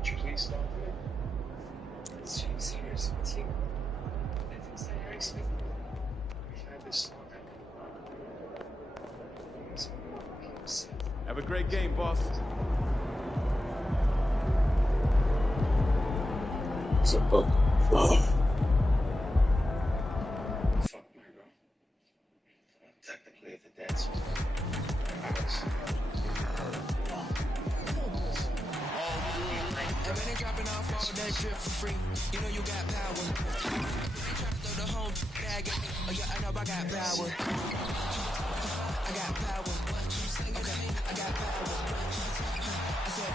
Would you please stop it? It's serious. It's like, things that are expected. We've had this long. Have a great game, boss. What's up, bud? Fuck my bro. Technically, the dad's and when they dropping off all that drip for free, you know you got power. They try to throw the whole bag at me. Oh yeah, I know I got power. I got power. Okay, I got power. I said,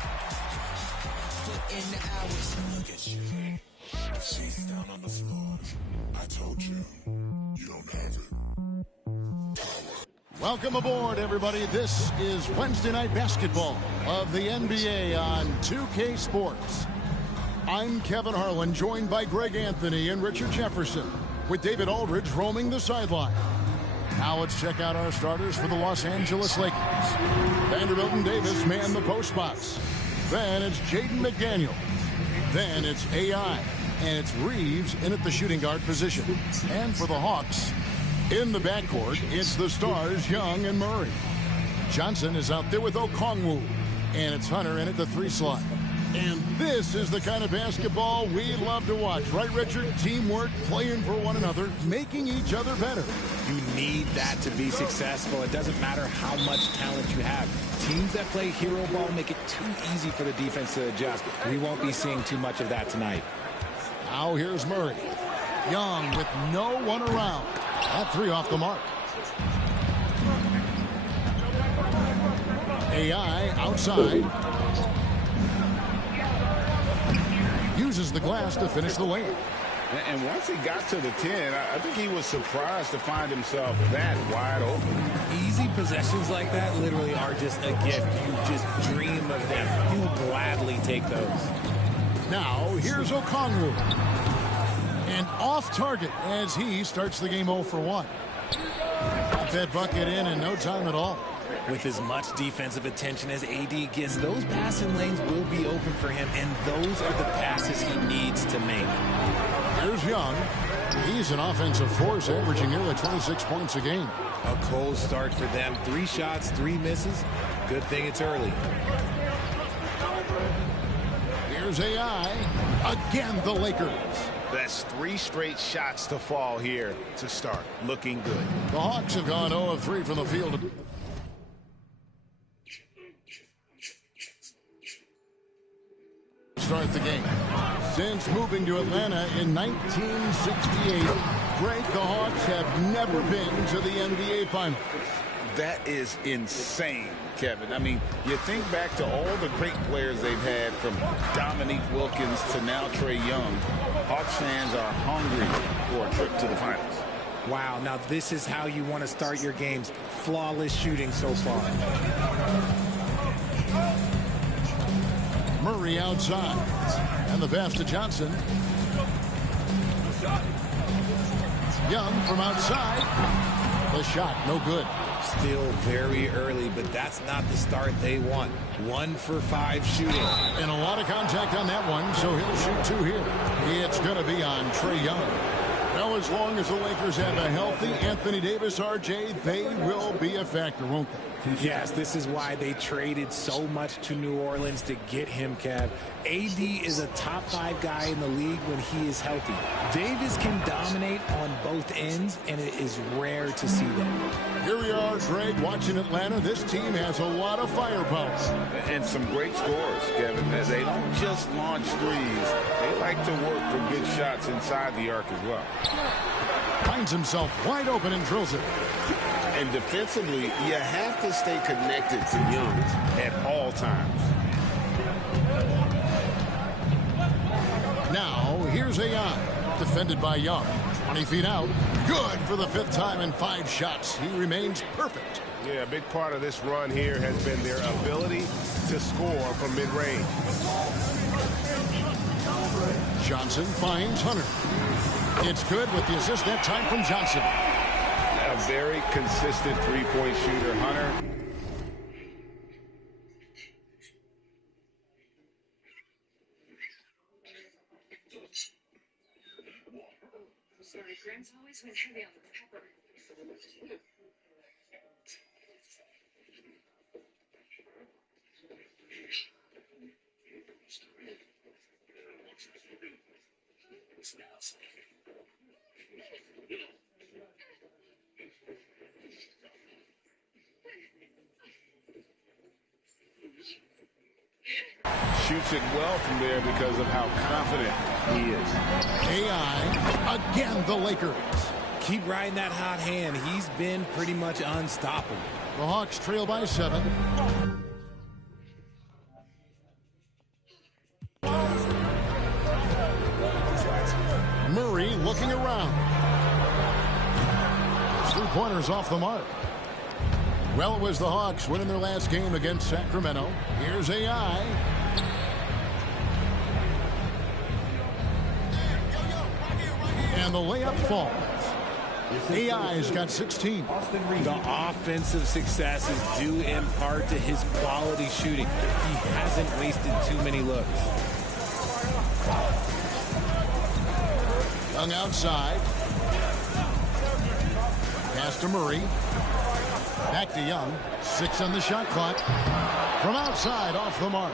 put in the hours. Look at you. She's down on the floor. I told you, you don't have it. Welcome aboard, everybody. This is Wednesday Night Basketball of the NBA on 2K Sports. I'm Kevin Harlan, joined by Greg Anthony and Richard Jefferson, with David Aldridge roaming the sideline. Now let's check out our starters for the Los Angeles Lakers. Vanderbilt and Davis man the post box. Then it's Jaden McDaniel. Then it's AI. And it's Reeves in at the shooting guard position. And for the Hawks, in the backcourt, it's the stars Young and Murray. Johnson is out there with Okongwu. And it's Hunter in at the 3 slot. And this is the kind of basketball we love to watch. Right, Richard? Teamwork, playing for one another, making each other better. You need that to be successful. It doesn't matter how much talent you have. Teams that play hero ball make it too easy for the defense to adjust. We won't be seeing too much of that tonight. Now here's Murray. Young with no one around. That 3 off the mark. AI outside. Uses the glass to finish the lane. And once he got to the 10, I think he was surprised to find himself that wide open. Easy possessions like that literally are just a gift. You just dream of them. You'll gladly take those. Now, here's Okongwu. And off target as he starts the game 0 for 1. Got that bucket in no time at all. With as much defensive attention as AD gets, those passing lanes will be open for him, and those are the passes he needs to make. Here's Young. He's an offensive force, averaging nearly 26 points a game. A cold start for them. 3 shots, 3 misses. Good thing it's early. Here's AI. Again, the Lakers. That's 3 straight shots to fall here to start. Looking good. The Hawks have gone 0 of 3 from the field. Start the game. Since moving to Atlanta in 1968, Greg, the Hawks have never been to the NBA Finals. That is insane, Kevin. I mean, you think back to all the great players they've had, from Dominique Wilkins to now Trae Young. Hawks fans are hungry for a trip to the finals. Wow, now this is how you want to start your games. Flawless shooting so far. Murray outside. And the pass to Johnson. Young from outside. The shot, no good. Still very early, but that's not the start they want. 1 for 5 shooting. And a lot of contact on that one, so he'll shoot 2 here. It's going to be on Trae Young. Well, as long as the Lakers have a healthy Anthony Davis, RJ, they will be a factor, won't they? Yes, this is why they traded so much to New Orleans to get him, Kev. AD is a top 5 guy in the league when he is healthy. Davis can dominate on both ends, and it is rare to see that. Here we are, Greg, watching Atlanta. This team has a lot of firepower. And some great scores, Kevin. They don't just launch threes. They like to work for good shots inside the arc as well. Finds himself wide open and drills it. And defensively, you have to stay connected to Young at all times. Now, here's AI. Defended by Young. 20 feet out. Good for the 5th time in 5 shots. He remains perfect. Yeah, a big part of this run here has been their ability to score from mid-range. Johnson finds Hunter. It's good with the assist that time from Johnson. A very consistent three-point shooter, Hunter. Sorry, Grand's always been heavy on the pepper. Shoots it well from there because of how confident he is. AI, again the Lakers. Keep riding that hot hand. He's been pretty much unstoppable. The Hawks trail by 7. Murray looking around. 3-pointers off the mark. Well, it was the Hawks winning their last game against Sacramento. Here's AI. And the layup falls. AI's got 16. The offensive success is due in part to his quality shooting. He hasn't wasted too many looks. Young outside. Pass to Murray. Back to Young. 6 on the shot clock. From outside, off the mark.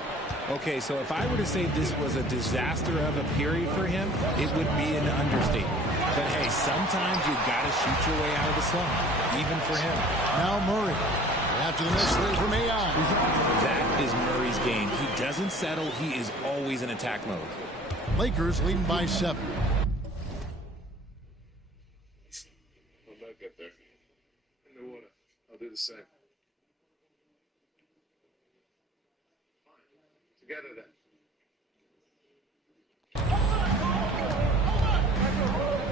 Okay, so if I were to say this was a disaster of a period for him, it would be an understatement. But hey, sometimes you got to shoot your way out of the slump, even for him. Now Murray. After the miss 3 from AI. That is Murray's game. He doesn't settle. He is always in attack mode. Lakers leading by 7. I'll back up there. In the water. I'll do the same. Fine. Together then.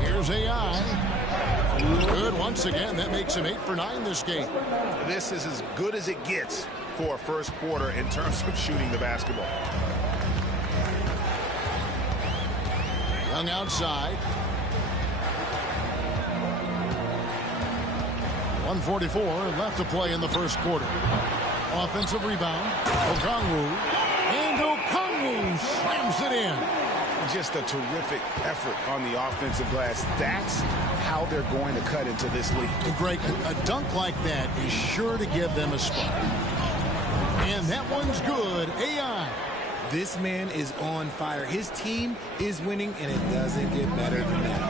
Here's AI. Good once again. That makes him 8 for 9 this game. This is as good as it gets for a first quarter in terms of shooting the basketball. Young outside. 1:44 left to play in the first quarter. Offensive rebound. Okongwu. And Okongwu slams it in. Just a terrific effort on the offensive glass. That's how they're going to cut into this league. Greg, a dunk like that is sure to give them a spark. And that one's good. AI. This man is on fire. His team is winning, and it doesn't get better than that.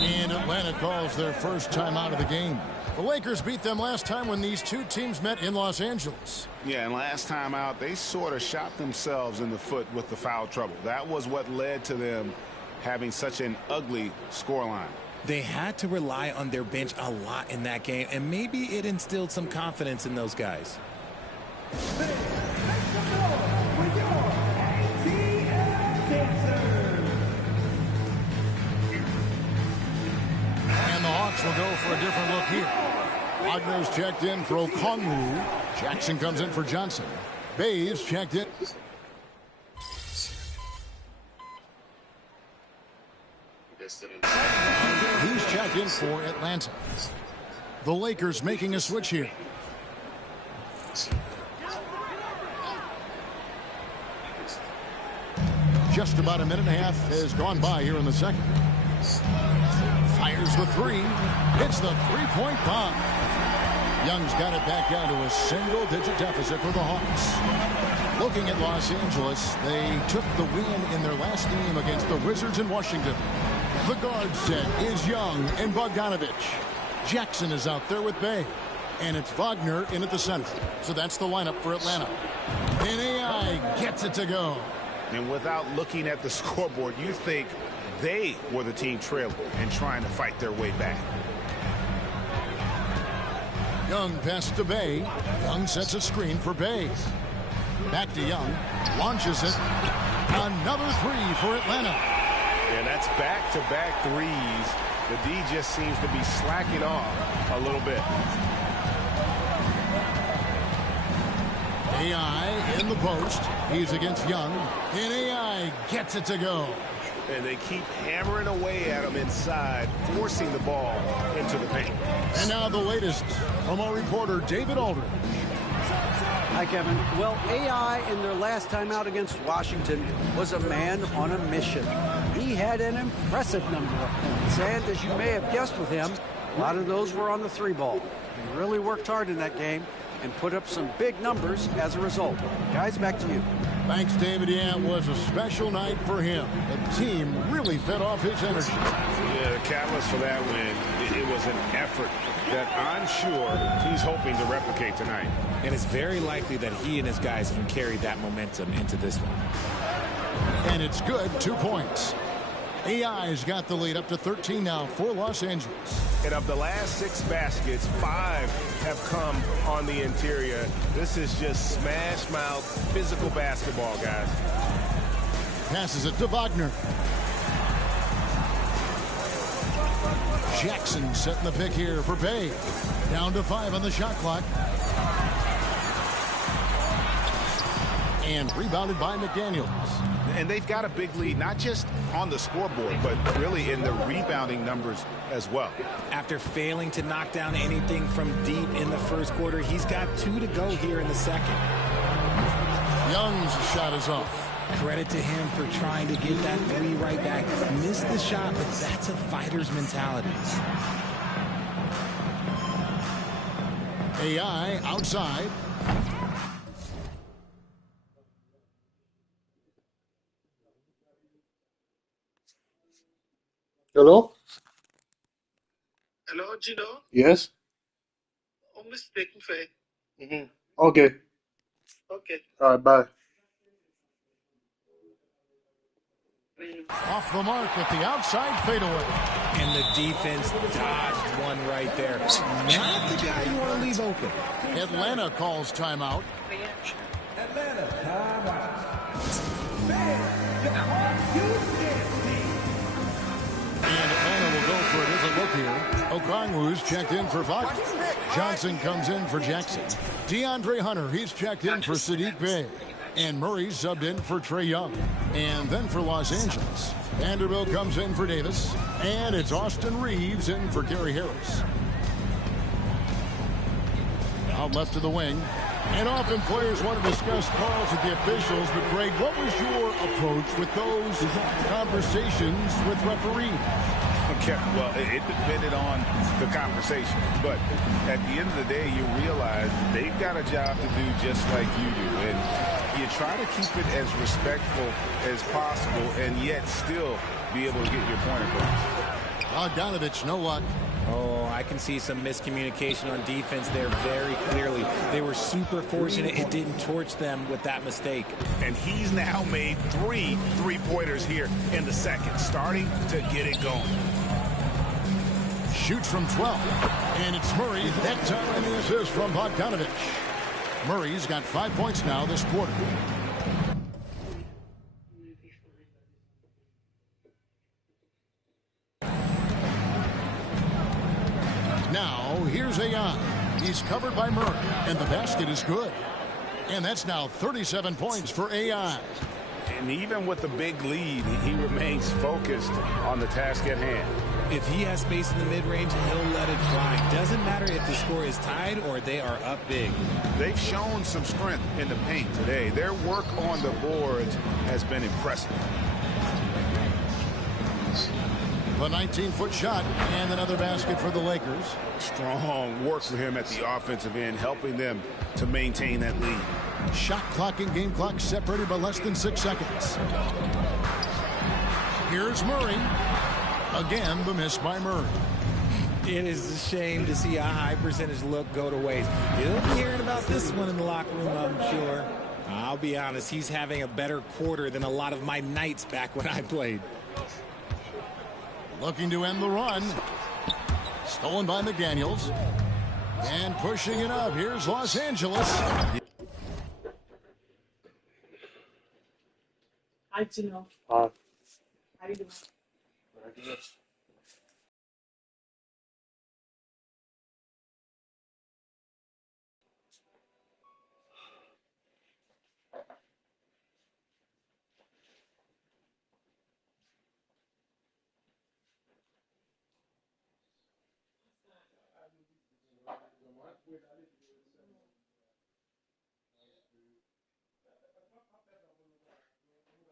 And Atlanta calls their first time out of the game. The Lakers beat them last time when these two teams met in Los Angeles. Yeah, and last time out, they sort of shot themselves in the foot with the foul trouble. That was what led to them having such an ugly scoreline. They had to rely on their bench a lot in that game, and maybe it instilled some confidence in those guys. And the Hawks will go for a different look here. Wagner's checked in for Okongwu. Jackson comes in for Johnson. Bayes checked in. He's checked in for Atlanta. The Lakers making a switch here. Just about a minute and a half has gone by here in the second. Fires the 3. Hits the three-point bomb. Young's got it back down to a single-digit deficit for the Hawks. Looking at Los Angeles, they took the win in their last game against the Wizards in Washington. The guard set is Young and Bogdanovich. Jackson is out there with Bay. And it's Wagner in at the center. So that's the lineup for Atlanta. And AI gets it to go. And without looking at the scoreboard, you think they were the team trailing and trying to fight their way back. Young passes to Bay. Young sets a screen for Bay. Back to Young. Launches it. Another 3 for Atlanta. And that's back-to-back threes. The D just seems to be slacking off a little bit. AI in the post. He's against Young. And AI gets it to go. And they keep hammering away at him inside, forcing the ball into the paint. And now the latest from our reporter, David Aldridge. Hi, Kevin. Well, AI in their last time out against Washington was a man on a mission. He he had an impressive number of points. And as you may have guessed with him, a lot of those were on the 3-ball. He really worked hard in that game and put up some big numbers as a result. Guys, back to you. Thanks, David. Yeah, it was a special night for him. The team really fed off his energy. Yeah, the catalyst for that win, it was an effort that I'm sure he's hoping to replicate tonight. And it's very likely that he and his guys can carry that momentum into this one. And it's good, 2 points. AI's got the lead up to 13 now for Los Angeles. And of the last 6 baskets, 5 have come on the interior. This is just smash mouth physical basketball, guys. Passes it to Wagner. Jackson setting the pick here for Bay. Down to 5 on the shot clock. And rebounded by McDaniels. And they've got a big lead, not just on the scoreboard, but really in the rebounding numbers as well. After failing to knock down anything from deep in the first quarter, he's got 2 to go here in the second. Young's shot is off. Credit to him for trying to get that 3 right back. Missed the shot, but that's a fighter's mentality. AI outside. Hello? Hello, Gino. Yes? Oh, Mr. Faye. Okay. Okay. All right, bye. Off the mark with the outside fadeaway. And the defense dodged one right there. Not the guy you want to leave open. Atlanta calls timeout. Atlanta timeout. And Atlanta will go for a different look here. Okongwu's checked in for Fox. Johnson comes in for Jackson. DeAndre Hunter, he's checked in for Sadiq Bey. And Murray's subbed in for Trae Young. And then for Los Angeles, Vanderbilt comes in for Davis. And it's Austin Reeves in for Gary Harris. Out left to the wing. And often players want to discuss calls with the officials, but Greg, what was your approach with those conversations with referees? Okay, well, it depended on the conversation. But at the end of the day, you realize they've got a job to do just like you do. And you try to keep it as respectful as possible and yet still be able to get your point across. Bogdanovich, no luck. Oh, I can see some miscommunication on defense there very clearly. They were super fortunate it didn't torch them with that mistake. And he's now made 3 3-pointers here in the second, starting to get it going. Shoots from 12. And it's Murray that time and the assist from Bogdanovich. Murray's got 5 points now this quarter. Now, here's AI. He's covered by Murray, and the basket is good. And that's now 37 points for AI. And even with the big lead, he remains focused on the task at hand. If he has space in the mid-range, he'll let it fly. Doesn't matter if the score is tied or they are up big. They've shown some strength in the paint today. Their work on the boards has been impressive. The 19-foot shot and another basket for the Lakers. Strong work for him at the offensive end, helping them to maintain that lead. Shot clock and game clock separated by less than 6 seconds. Here's Murray. Again, the miss by Murray. It is a shame to see a high percentage look go to waste. He'll be hearing about this one in the locker room, I'm sure. I'll be honest, he's having a better quarter than a lot of my nights back when I played. Looking to end the run. Stolen by McDaniels. And pushing it up. Here's Los Angeles. Hi, Gino. Hi. How you doing?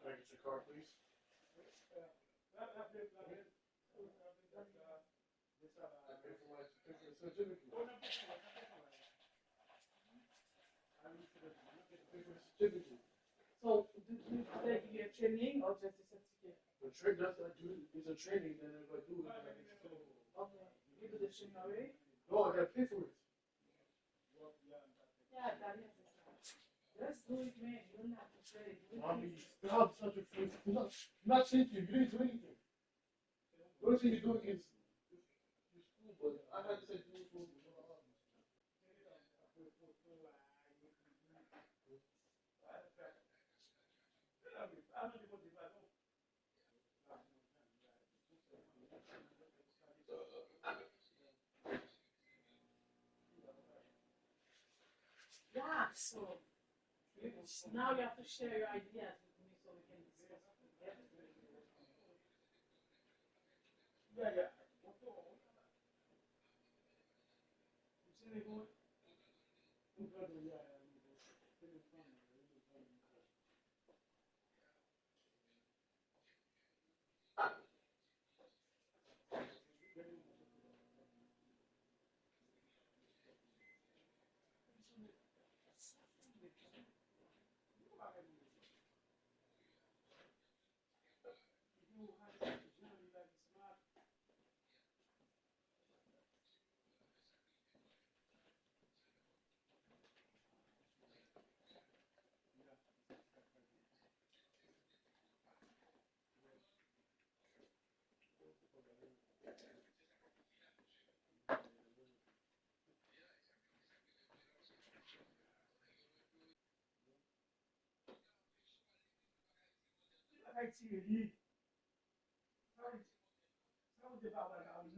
Can I get your car, please? So, do you say you get training or just a certificate? The training, that's what I do. It's a training, then if I do it, then I get diploma. Okay. You do the training already? No, I got to pay for it. Yeah, that is. Let's do it, man. You don't have to train. I mean, the house is such a free. Not thinking. You didn't do anything. The only thing you're doing is your school, but I had to say do it for Yeah, so now you have to share your ideas with me so we can discuss it together.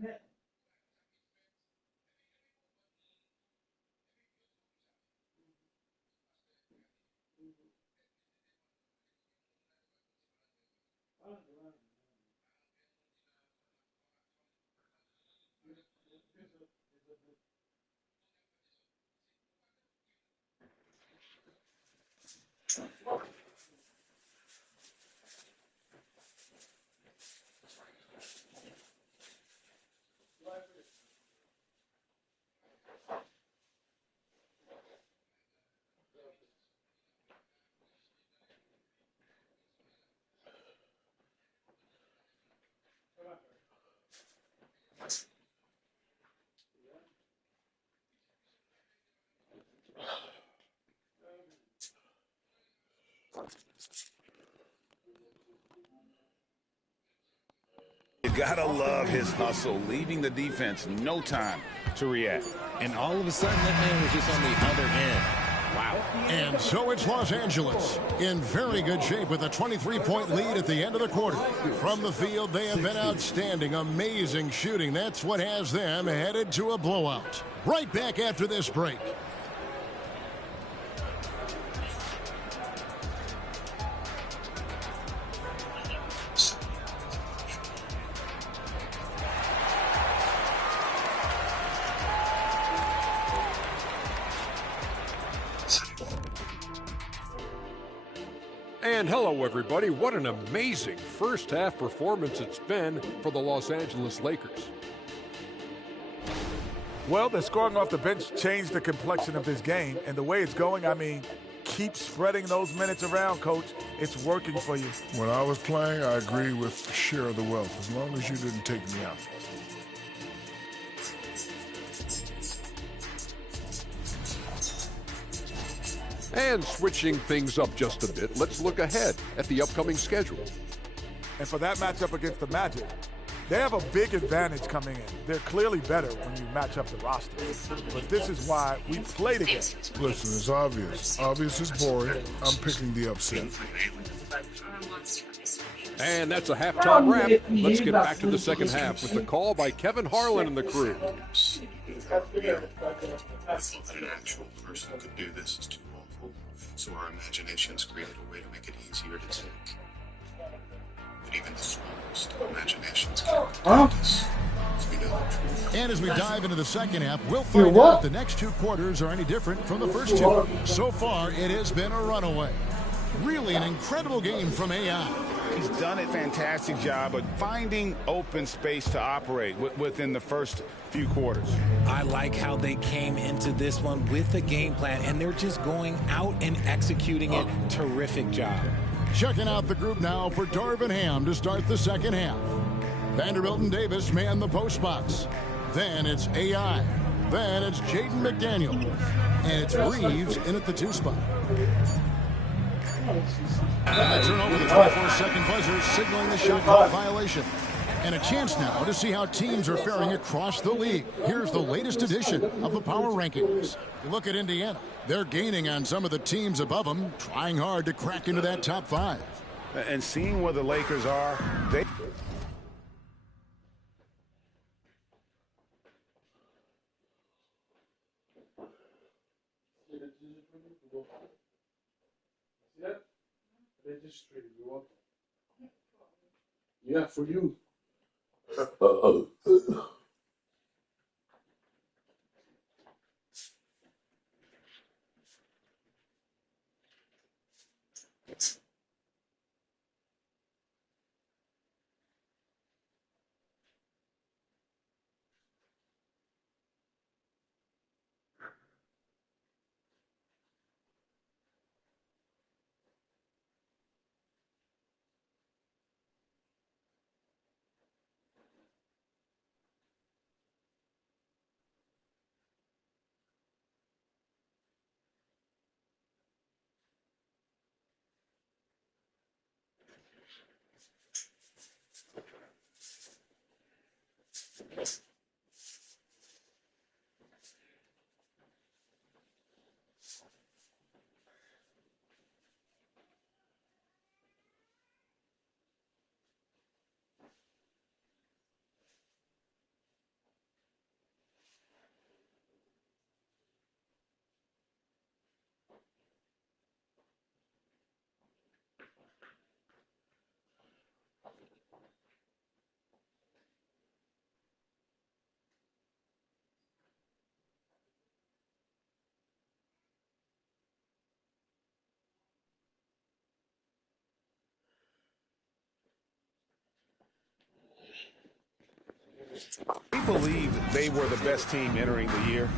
yeah. You gotta love his hustle, leaving the defense no time to react. And all of a sudden, that man was just on the other end. Wow. And so it's Los Angeles in very good shape with a 23-point lead at the end of the quarter. From the field, they have been outstanding, amazing shooting. That's what has them headed to a blowout. Right back after this break. And hello, everybody. What an amazing first half performance it's been for the Los Angeles Lakers. Well, the scoring off the bench changed the complexion of this game. And the way it's going, I mean, keep spreading those minutes around, Coach. It's working for you. When I was playing, I agree with share of the wealth, as long as you didn't take me out. And switching things up just a bit, let's look ahead at the upcoming schedule. And for that matchup against the Magic, they have a big advantage coming in. They're clearly better when you match up the rosters. But this is why we play together. Listen, it's obvious. Obvious is boring. I'm picking the upset. And that's a halftime wrap. Let's get back to the second half with the call by Kevin Harlan and the crew. That an actual person could do this is too awful, so our imaginations created a way to make it easier to take. But even the strongest imaginations can't protect us. We know the truth. And as we dive into the second half, we'll find out if the next two quarters are any different from the first two. So far, it has been a runaway. Really an incredible game from AI. He's done a fantastic job of finding open space to operate within the first few quarters. I like how they came into this one with a game plan, and they're just going out and executing it. Terrific job. Checking out the group now for Darvin Ham to start the second half. Vanderbilt and Davis man the post box. Then it's AI. Then it's Jaden McDaniel. And it's Reeves in at the 2 spot. And they turn over the 24-second buzzer, signaling the shot clock violation. And a chance now to see how teams are faring across the league. Here's the latest edition of the power rankings. You look at Indiana. They're gaining on some of the teams above them, trying hard to crack into that top 5. And seeing where the Lakers are, they... Yeah, for you. We believed they were the best team entering the year.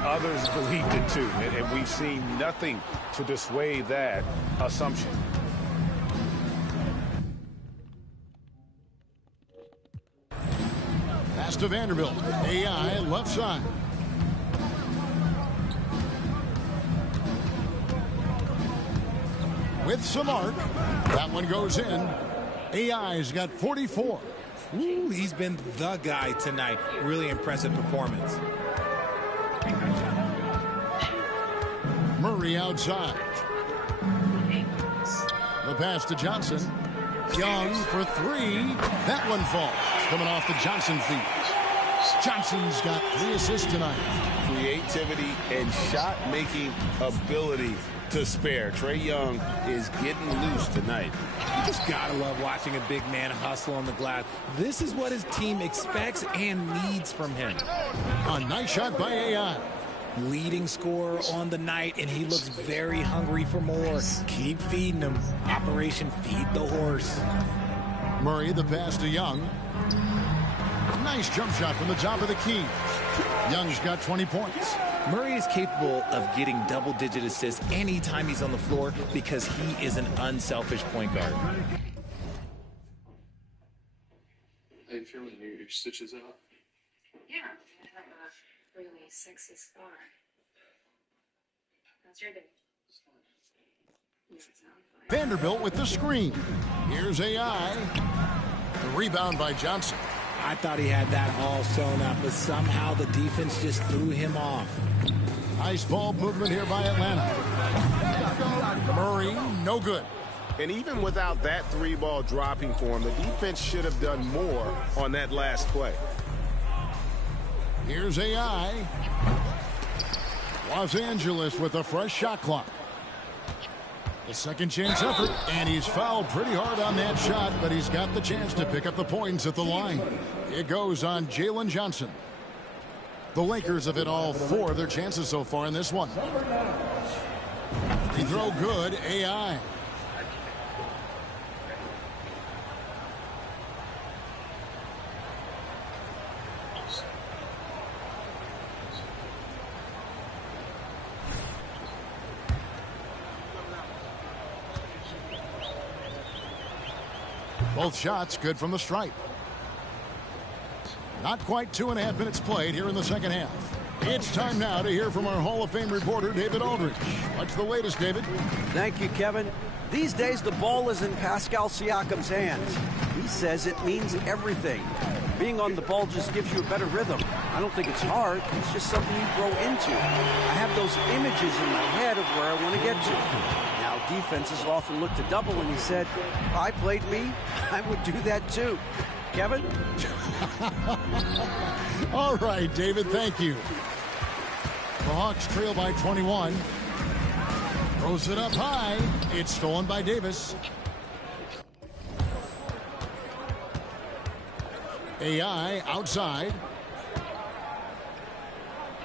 Others believed it too, and we've seen nothing to dissuade that assumption. Pass to Vanderbilt. AI left side. With some arc. That one goes in. AI's got 44. Ooh, he's been the guy tonight. Really impressive performance. Murray outside. The pass to Johnson. Young for 3. That one falls. Coming off the Johnson feet. Johnson's got 3 assists tonight. Creativity and shot-making ability to spare. Trae Young is getting loose tonight. You just gotta love watching a big man hustle on the glass. This is what his team expects and needs from him. A nice shot by AI. Leading scorer on the night, and he looks very hungry for more. Keep feeding him. Operation Feed the Horse. Murray, the pass to Young. Nice jump shot from the top of the key. Young's got 20 points. Murray is capable of getting double-digit assists anytime he's on the floor because he is an unselfish point guard. How you feeling? Your stitches out? Yeah, I have a really sexy scar. How's your day? Vanderbilt with the screen. Here's AI. The rebound by Johnson. I thought he had that all sewn up, but somehow the defense just threw him off. Nice ball movement here by Atlanta. Murray, no good. And even without that 3-ball dropping for him, the defense should have done more on that last play. Here's AI. Los Angeles with a fresh shot clock. The second chance effort, and he's fouled pretty hard on that shot, but he's got the chance to pick up the points at the line. It goes on Jalen Johnson. The Lakers have hit all 4 of their chances so far in this one. Free throw good, AI. Both shots good from the stripe. Not quite 2.5 minutes played here in the second half. It's time now to hear from our Hall of Fame reporter, David Aldridge. What's the latest, David? Thank you, Kevin. These days, the ball is in Pascal Siakam's hands. He says it means everything. Being on the ball just gives you a better rhythm. I don't think it's hard. It's just something you grow into. I have those images in my head of where I want to get to. Now, defenses often look to double, and he said, if I played me, I would do that too. Kevin? All right, David, thank you. The Hawks trail by 21. Throws it up high. It's stolen by Davis. AI outside.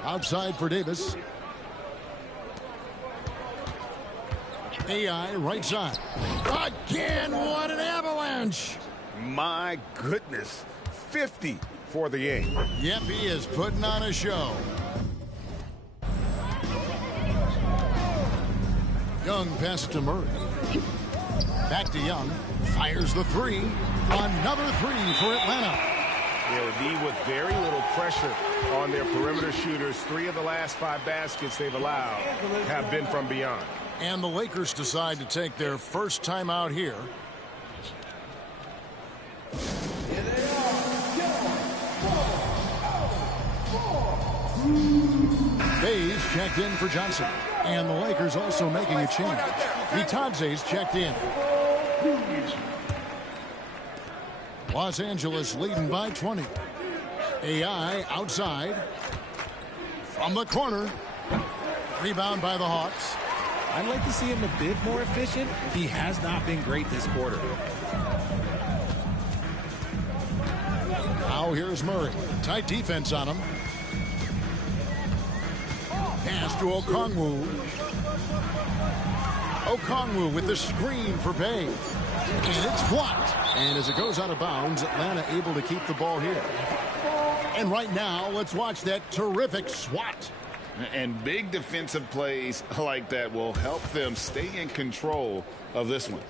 Outside for Davis. AI right side. Again, what an avalanche. My goodness. 50 for the game. Yep, he is putting on a show. Young pass to Murray. Back to Young. Fires the three. Another three for Atlanta. Yeah, with very little pressure on their perimeter shooters. 3 of the last 5 baskets they've allowed have been from beyond. And the Lakers decide to take their first time out here. Bays checked in for Johnson. And the Lakers also making a change. Vitadze's checked in. Los Angeles leading by 20. AI outside. From the corner. Rebound by the Hawks. I'd like to see him a bit more efficient. He has not been great this quarter. Now here's Murray. Tight defense on him. Pass to Okongwu. Okongwu with the screen for Bay. And it's blocked. And as it goes out of bounds, Atlanta able to keep the ball here. And right now, let's watch that terrific swat. And big defensive plays like that will help them stay in control of this one.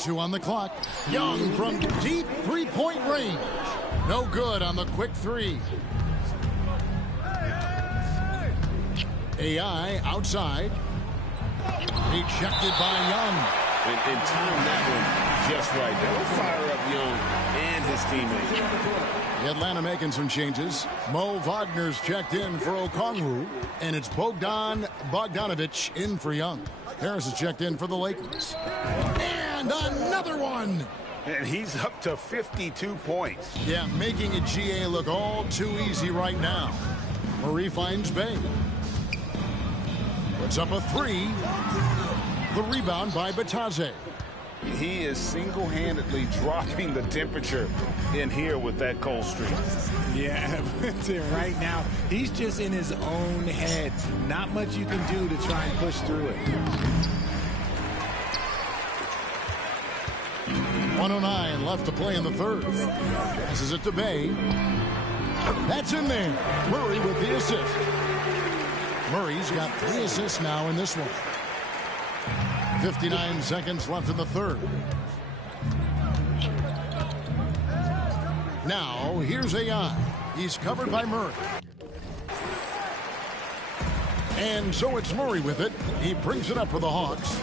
Two on the clock. Young from deep three-point range. No good on the quick three. AI outside. Rejected by Young. And time that one just right. That will fire up Young and his teammates. Atlanta making some changes. Mo Wagner's checked in for Okongwu. And it's Bogdan Bogdanovic in for Young. Harris is checked in for the Lakers. And another one. And he's up to 52 points. Yeah, making a GA look all too easy right now. Murray finds Bay. Puts up a three. The rebound by Batadze. He is single-handedly dropping the temperature in here with that cold streak. Yeah, right now, he's just in his own head. Not much you can do to try and push through it. 1:09 left to play in the third. Passes it to Bay. That's in there. Murray with the assist. Murray's got 3 assists now in this one. 59 seconds left in the third. Now, here's AI. He's covered by Murray. And so it's Murray with it. He brings it up for the Hawks.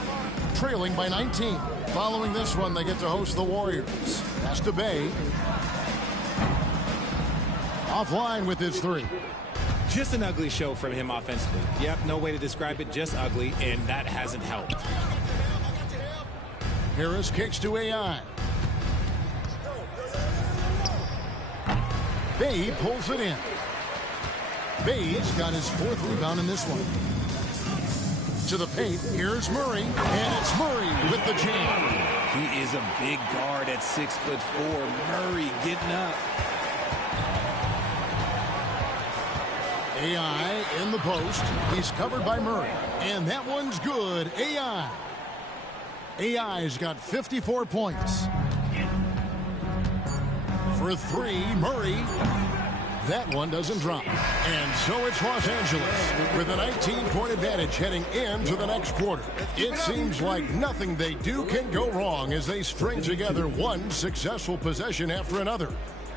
Trailing by 19. Following this one, they get to host the Warriors. Pass to Bay. Offline with his three. Just an ugly show from him offensively. Yep, no way to describe it, just ugly, and that hasn't helped. Harris kicks to AI. Bay pulls it in. Bay's got his 4th rebound in this one. To the paint, here's Murray, and it's Murray with the jam. He is a big guard at 6'4". Murray getting up. AI in the post. He's covered by Murray. And that one's good. AI. AI's got 54 points. For 3, Murray. That one doesn't drop. And so it's Los Angeles with a 19-point advantage heading into the next quarter. It seems like nothing they do can go wrong as they string together one successful possession after another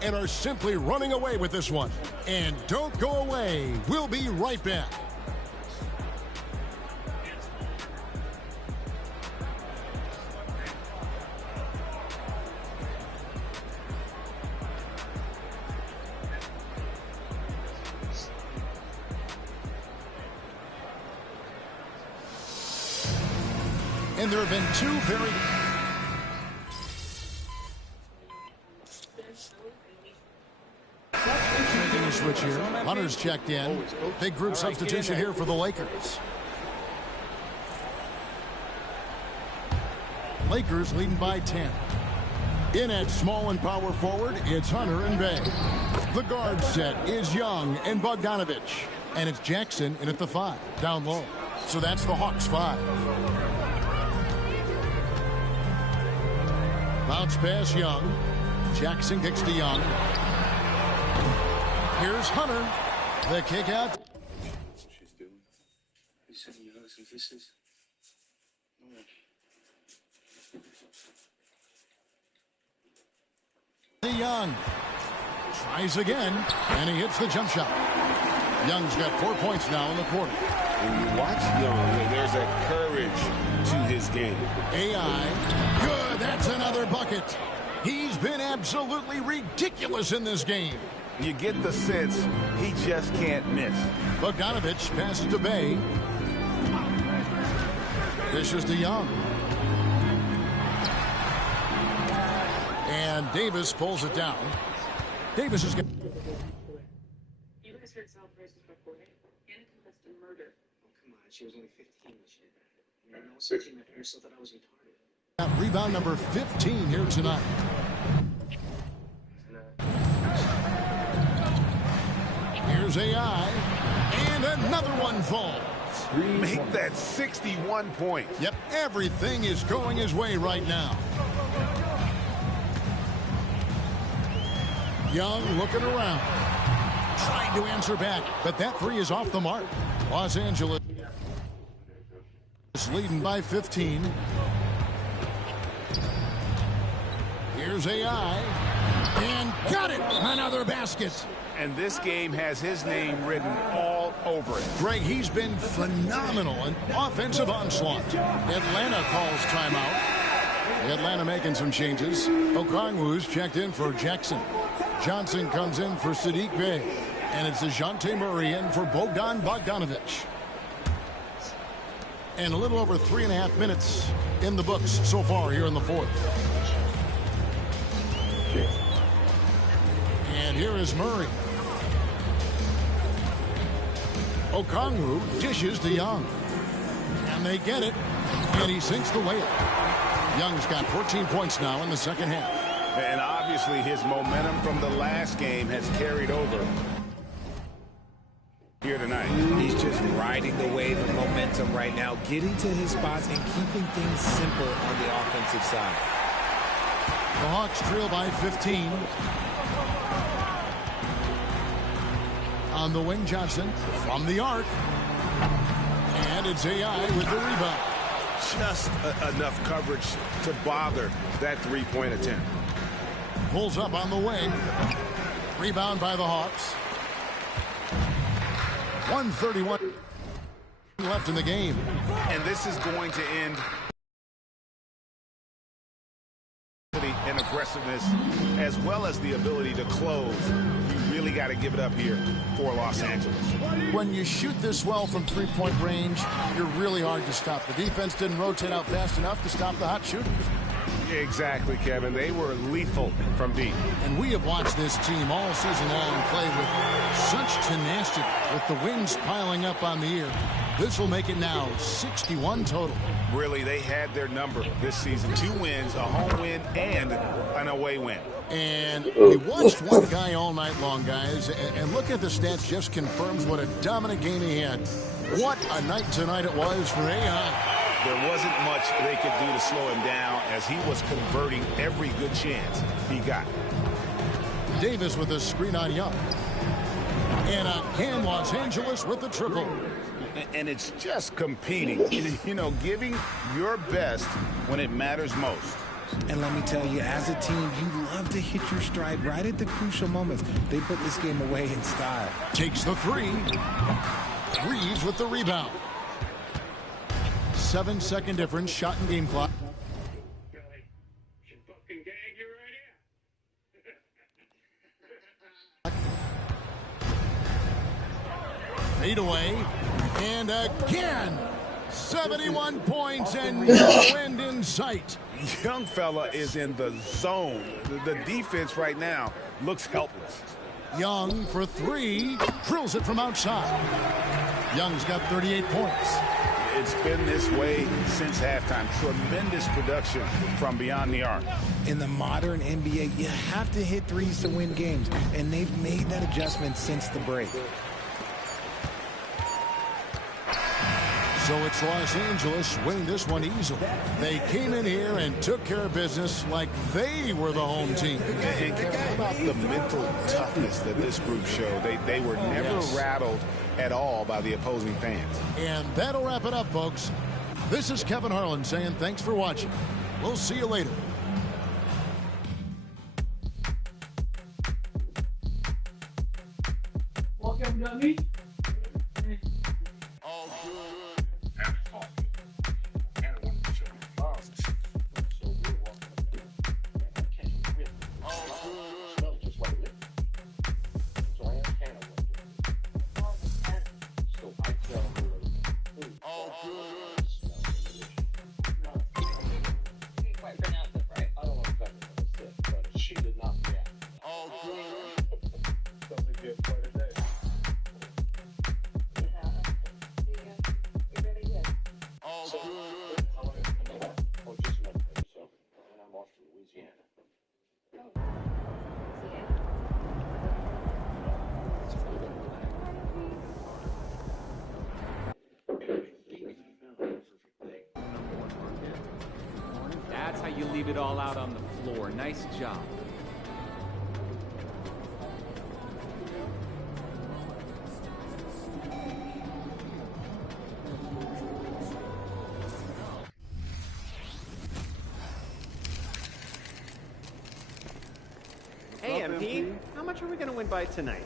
and are simply running away with this one. And don't go away. We'll be right back. And there have been two very... Making a switch here. Hunter's checked in. Big group substitution here for the Lakers. Lakers leading by 10. In at small and power forward, it's Hunter and Bay. The guard set is Young and Bogdanovich. And it's Jackson in at the 5, down low. So that's the Hawks 5. Bounce pass Young. Jackson kicks to Young. Here's Hunter. The kick out. She's doing. You said yours and this is. Young tries again, and he hits the jump shot. Young's got 4 points now in the quarter. When you watch Young, there's a courage to his game. AI, good, that's another bucket. He's been absolutely ridiculous in this game. You get the sense he just can't miss. Bogdanovich passes to Bay. Dishes to Young. And Davis pulls it down. Davis is going. You guys heard celebrations by Jorge? Anna confessed to murder. Oh, come on. She was only 15 when she did that. I know something that her still thought I was retarded. Rebound number 15 here tonight. Here's AI. And another one falls. Make that 61 points. Yep, everything is going his way right now. Young looking around. Trying to answer back, but that three is off the mark. Los Angeles is leading by 15. Here's AI. And got it! Another basket. And this game has his name written all over it. Greg, he's been phenomenal in offensive onslaught. Atlanta calls timeout. Atlanta making some changes. Okongwu's checked in for Jackson. Johnson comes in for Sadiq Bey. And it's DeJounte Murray in for Bogdan Bogdanovich. And a little over 3.5 minutes in the books so far here in the fourth. And here is Murray. Okongwu dishes to Young. And they get it. And he sinks the layup. Young's got 14 points now in the second half. And obviously his momentum from the last game has carried over here tonight. He's just riding the wave of momentum right now, getting to his spots and keeping things simple on the offensive side. The Hawks trail by 15. On the wing, Johnson from the arc. And it's AI with the rebound. Just enough coverage to bother that three-point attempt. Pulls up on the wing. Rebound by the Hawks. 1:31 left in the game. And this is going to end and aggressiveness as well as the ability to close. You really got to give it up here for Los Angeles. When you shoot this well from three-point range, you're really hard to stop. The defense didn't rotate out fast enough to stop the hot shooters. Exactly, Kevin. They were lethal from deep. And we have watched this team all season long play with such tenacity, with the wins piling up on the year. This will make it now 61 total. Really, they had their number this season. 2 wins, a home win, and an away win. And we watched one guy all night long, guys, and look at the stats, just confirms what a dominant game he had. What a night tonight it was for AI. There wasn't much they could do to slow him down as he was converting every good chance he got. Davis with a screen on Young. And again, Los Angeles with the triple. And it's just competing, you know, giving your best when it matters most. And let me tell you, as a team, you love to hit your stride right at the crucial moments. They put this game away in style. Takes the three. Reeves with the rebound. 7-second difference, shot and game clock. Fade away. And again, 71 points and no end in sight. Young fella is in the zone. The defense right now looks helpless. Young for three, drills it from outside. Young's got 38 points. It's been this way since halftime. Tremendous production from beyond the arc. In the modern NBA, you have to hit threes to win games, and they've made that adjustment since the break. So it's Los Angeles winning this one easily. They came in here and took care of business like they were the home team. And how about the mental toughness that this group showed? They were never rattled at all by the opposing fans. And that'll wrap it up, folks. This is Kevin Harlan saying thanks for watching. We'll see you later. Welcome to me. That's how you leave it all out on the floor. Nice job. Hey, MP, how much are we going to win by tonight?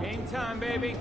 Game time, baby.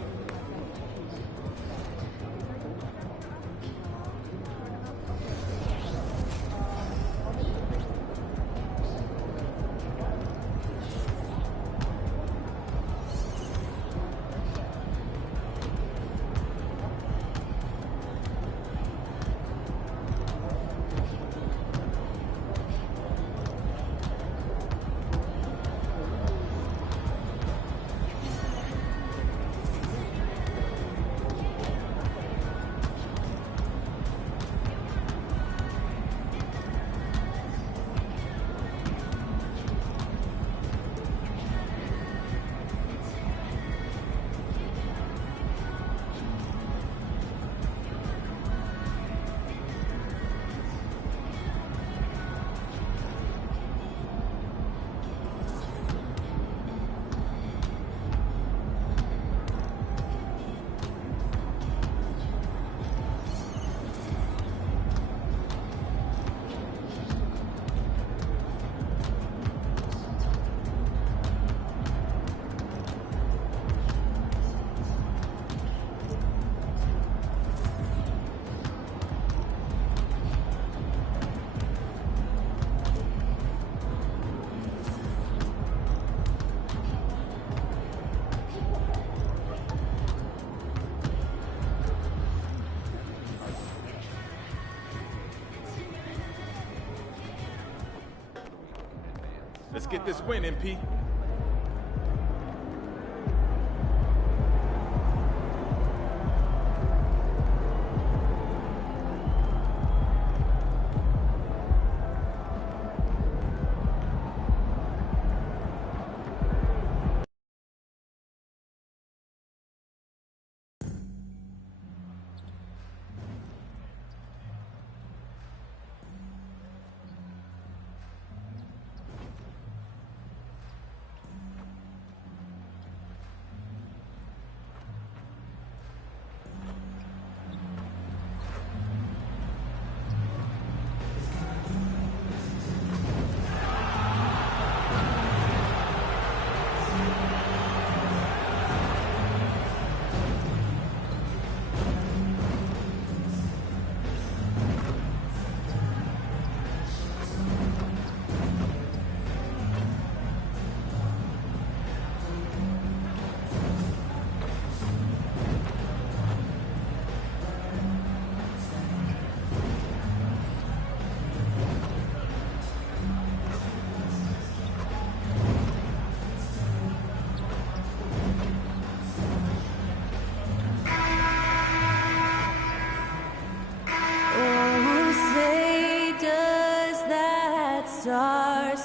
Let's get this win, MP.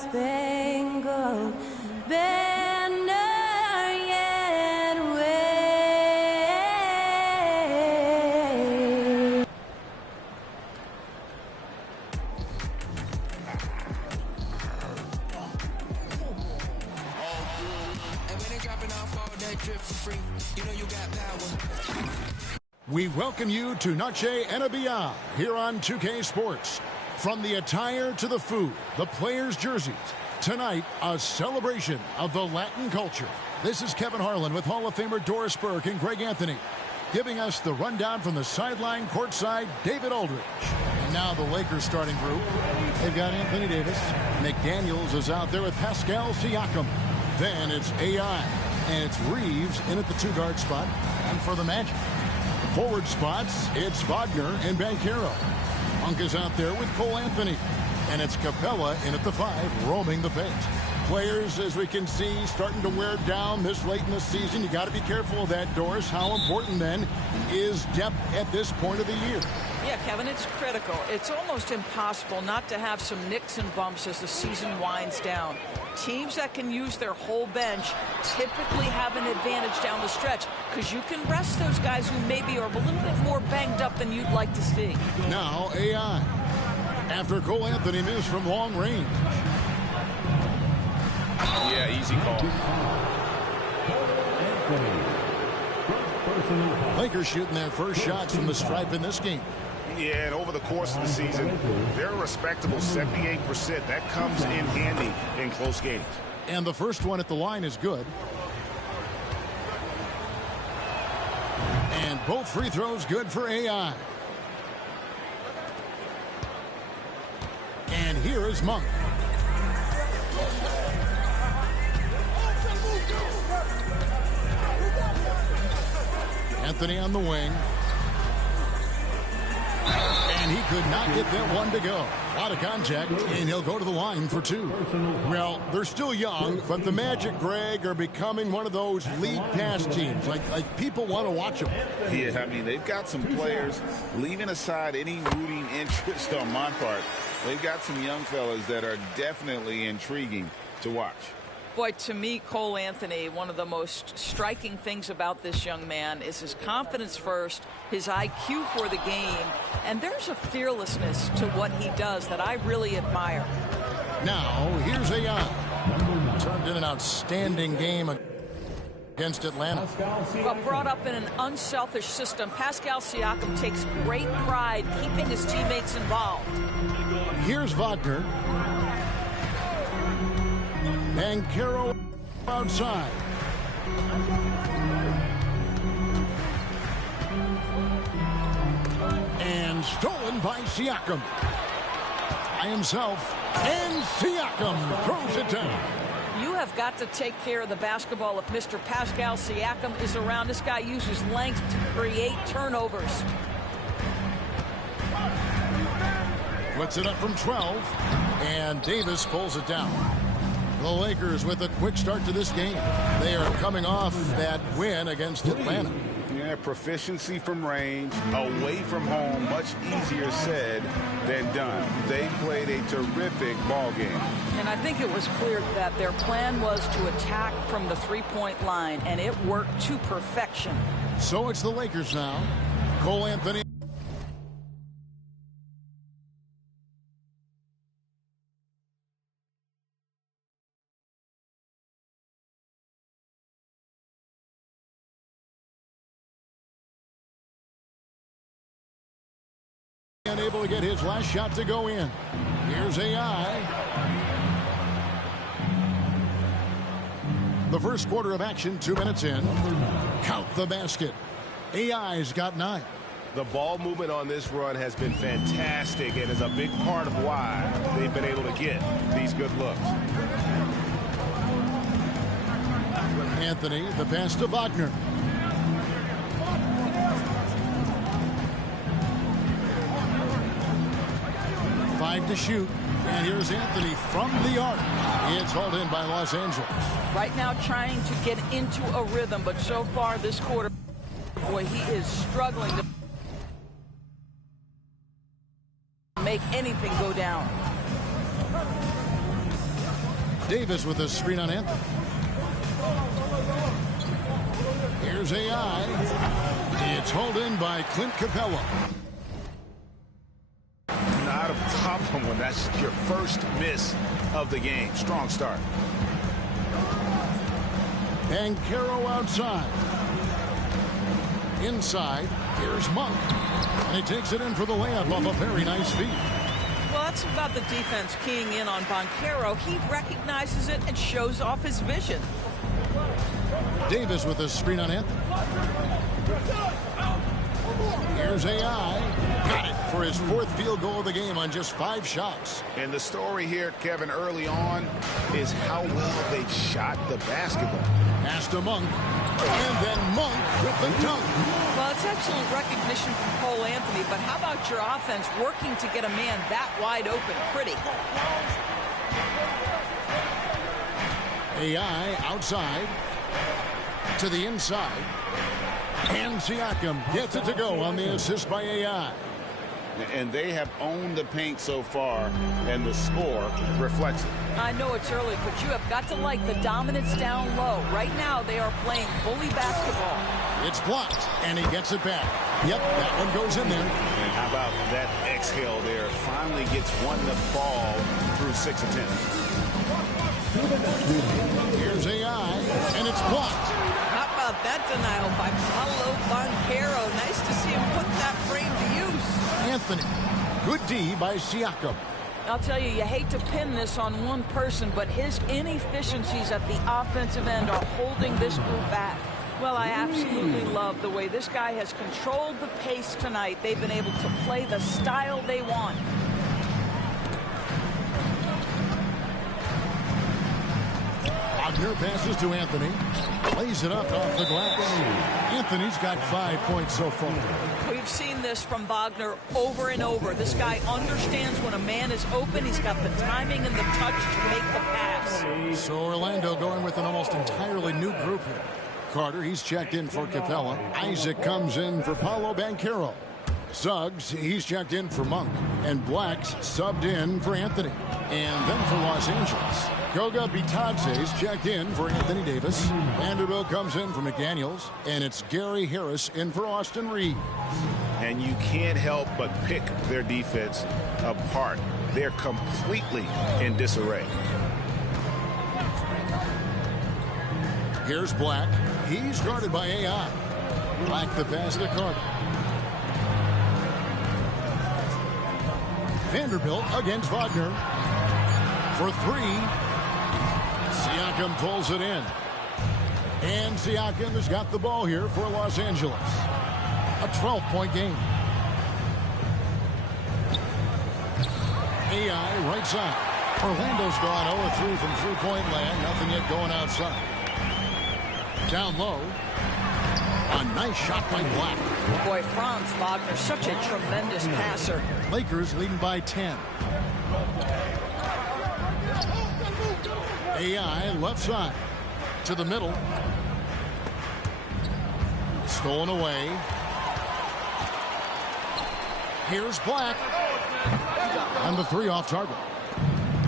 star-spangled banner yet wave. We welcome you to Noche NBA here on 2K Sports. From the attire to the food, the players' jerseys, tonight a celebration of the Latin culture. This is Kevin Harlan with Hall of Famer Doris Burke and Greg Anthony, giving us the rundown from the sideline courtside, David Aldridge. And now the Lakers starting group. They've got Anthony Davis. McDaniels is out there with Pascal Siakam. Then it's AI, and it's Reeves in at the 2-guard spot. And for the Magic, forward spots, it's Wagner and Banchero. Monk is out there with Cole Anthony. And it's Capella in at the 5, roaming the paint. Players, as we can see, starting to wear down this late in the season. You got to be careful of that, Doris. How important, then, is depth at this point of the year? Yeah, Kevin, it's critical. It's almost impossible not to have some nicks and bumps as the season winds down. Teams that can use their whole bench typically have an advantage down the stretch because you can rest those guys who maybe are a little bit more banged up than you'd like to see. Now AI. After Cole Anthony missed from long range. Yeah, easy call. Lakers shooting their first shots from the stripe in this game. Yeah, and over the course of the season, they're a respectable 78%. That comes in handy in close games. And the first one at the line is good. And both free throws good for AI. And here is Monk. Anthony on the wing. And he could not get that one to go. A lot of contact, and he'll go to the line for 2. Well, they're still young, but the Magic, Greg, are becoming one of those league pass teams. Like people want to watch them. Yeah, I mean, they've got some players, leaving aside any rooting interest on my part. They've got some young fellas that are definitely intriguing to watch. Boy, to me, Cole Anthony, one of the most striking things about this young man is his confidence first, his IQ for the game, and there's a fearlessness to what he does that I really admire. Now, here's AI. Turned in an outstanding game against Atlanta. Well, brought up in an unselfish system, Pascal Siakam takes great pride keeping his teammates involved. Here's Wagner. And Banchero outside. And stolen by Siakam. By himself. And Siakam throws it down. You have got to take care of the basketball if Mr. Pascal Siakam is around. This guy uses length to create turnovers. Puts it up from 12. And Davis pulls it down. The Lakers with a quick start to this game. They are coming off that win against Atlanta. Yeah, proficiency from range, away from home, much easier said than done. They played a terrific ball game. And I think it was clear that their plan was to attack from the three-point line, and it worked to perfection. So it's the Lakers now. Cole Anthony. Unable to get his last shot to go in. Here's AI. The first quarter of action, 2 minutes in. Count the basket. AI's got 9. The ball movement on this run has been fantastic and is a big part of why they've been able to get these good looks. Anthony, the pass to Wagner. Five to shoot, and here's Anthony from the arc. It's hauled in by Los Angeles. Right now trying to get into a rhythm, but so far this quarter, boy, he is struggling to make anything go down. Davis with a screen on Anthony. Here's AI. It's hauled in by Clint Capella. Not a problem when that's your first miss of the game. Strong start. Banchero outside. Inside, here's Monk. And he takes it in for the layup off a very nice feed. Well, that's about the defense keying in on Banchero. He recognizes it and shows off his vision. Davis with a screen on Anthony. Here's AI. Got it for his fourth field goal of the game on just 5 shots. And the story here, Kevin, early on is how well they shot the basketball. Pass to Monk. And then Monk with the dunk. Well, it's excellent recognition from Cole Anthony, but how about your offense working to get a man that wide open? Pretty. AI outside to the inside. And Siakam gets it to go on the assist by AI. And they have owned the paint so far, and the score reflects it. I know it's early, but you have got to like the dominance down low. Right now, they are playing bully basketball. It's blocked, and he gets it back. Yep, that one goes in there. And how about that exhale there? Finally gets one to fall through 6 attempts. Here's AI, and it's blocked. How about that denial by Paulo Banchero? Nice to see him put that frame to use. Anthony, good D by Siakam. I'll tell you, you hate to pin this on one person, but his inefficiencies at the offensive end are holding this group back. Well, I absolutely love the way this guy has controlled the pace tonight. They've been able to play the style they want. Wagner passes to Anthony. Lays it up off the glass. Anthony's got 5 points so far. We've seen this from Wagner over and over. This guy understands when a man is open. He's got the timing and the touch to make the pass. So Orlando going with an almost entirely new group here. Carter, he's checked in for Capella. Isaac comes in for Paulo Banchero. Suggs, he's checked in for Monk. And Black's subbed in for Anthony. And then for Los Angeles, Goga Bitadze's checked in for Anthony Davis. Vanderbilt comes in for McDaniels. And it's Gary Harris in for Austin Reeves. And you can't help but pick their defense apart. They're completely in disarray. Here's Black. He's guarded by AI. Black the pass to Carter. Vanderbilt against Wagner for 3. Siakam pulls it in. And Siakam has got the ball here for Los Angeles. A 12-point game. AI right side. Orlando's gone 0-3 from three-point land. Nothing yet going outside. Down low. A nice shot by Black. Boy, Franz Wagner, such a tremendous passer. Lakers leading by 10. AI left side to the middle. Stolen away. Here's Black. And the 3 off target.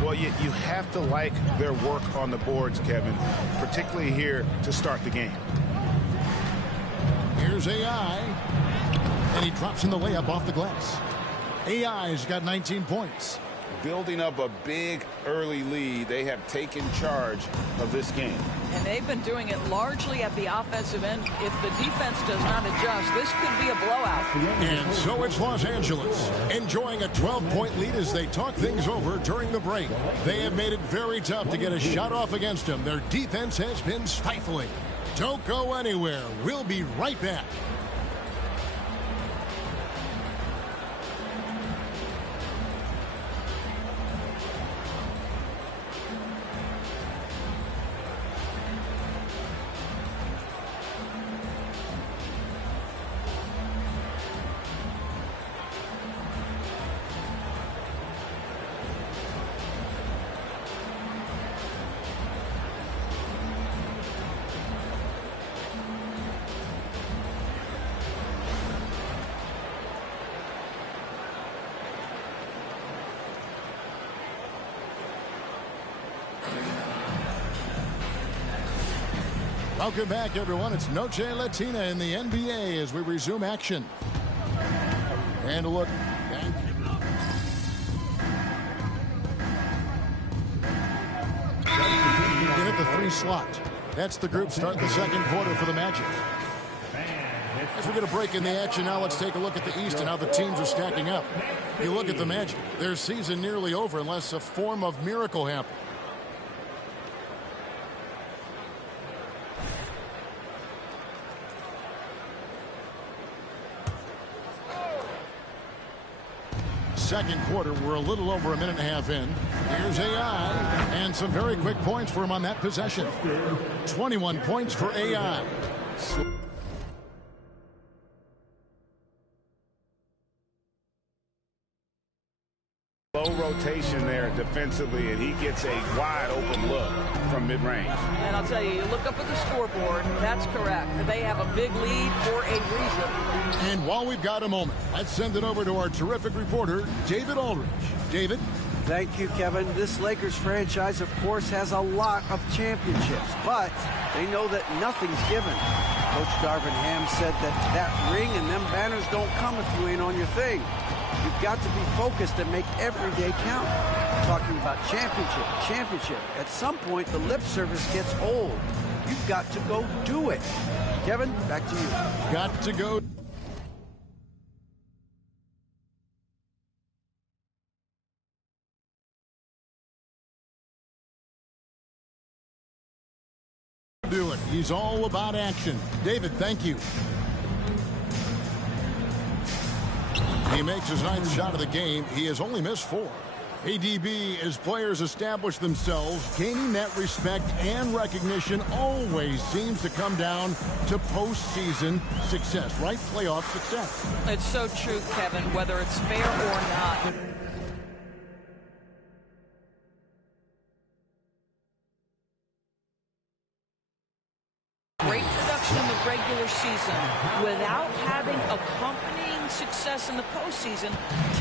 Well, you have to like their work on the boards, Kevin, particularly here to start the game. Here's AI. And he drops in the layup off the glass. AI's got 19 points. Building up a big early lead, they have taken charge of this game. And they've been doing it largely at the offensive end. If the defense does not adjust, this could be a blowout. And so it's Los Angeles, enjoying a 12-point lead as they talk things over during the break. They have made it very tough to get a shot off against them. Their defense has been stifling. Don't go anywhere. We'll be right back. Welcome back, everyone. It's Noche Latina in the NBA as we resume action. And a look. In at the 3 slot. That's the group starting the second quarter for the Magic. As we get a break in the action now, let's take a look at the East and how the teams are stacking up. You look at the Magic. Their season nearly over unless a form of miracle happens. Second quarter, we're a little over a minute and a half in. Here's AI, and some very quick points for him on that possession. 21 points for AI. Low rotation there defensively, and he gets a wide open look from mid-range. And I'll tell you, you look up at the scoreboard, that's correct. They have a big lead for a reason. And while we've got a moment, let's send it over to our terrific reporter, David Aldridge. David? Thank you, Kevin. This Lakers franchise, of course, has a lot of championships, but they know that nothing's given. Coach Darvin Ham said that ring and them banners don't come if you ain't on your thing. You've got to be focused and make every day count. Talking about championship. At some point, the lip service gets old. You've got to go do it. Kevin, back to you. Got to go. Do it. He's all about action. David, thank you. He makes his 9th shot of the game. He has only missed 4. ADB, as players establish themselves, gaining that respect and recognition always seems to come down to postseason success, right? Playoff success. It's so true, Kevin, whether it's fair or not. Great production in the regular season without having accompanying success in the postseason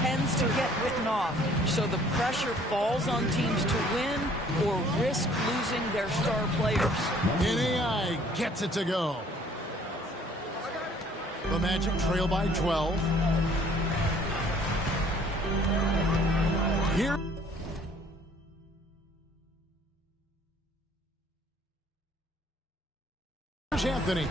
tends to get written off. So the pressure falls on teams to win or risk losing their star players. And AI gets it to go. The Magic trail by 12. Here. Anthony.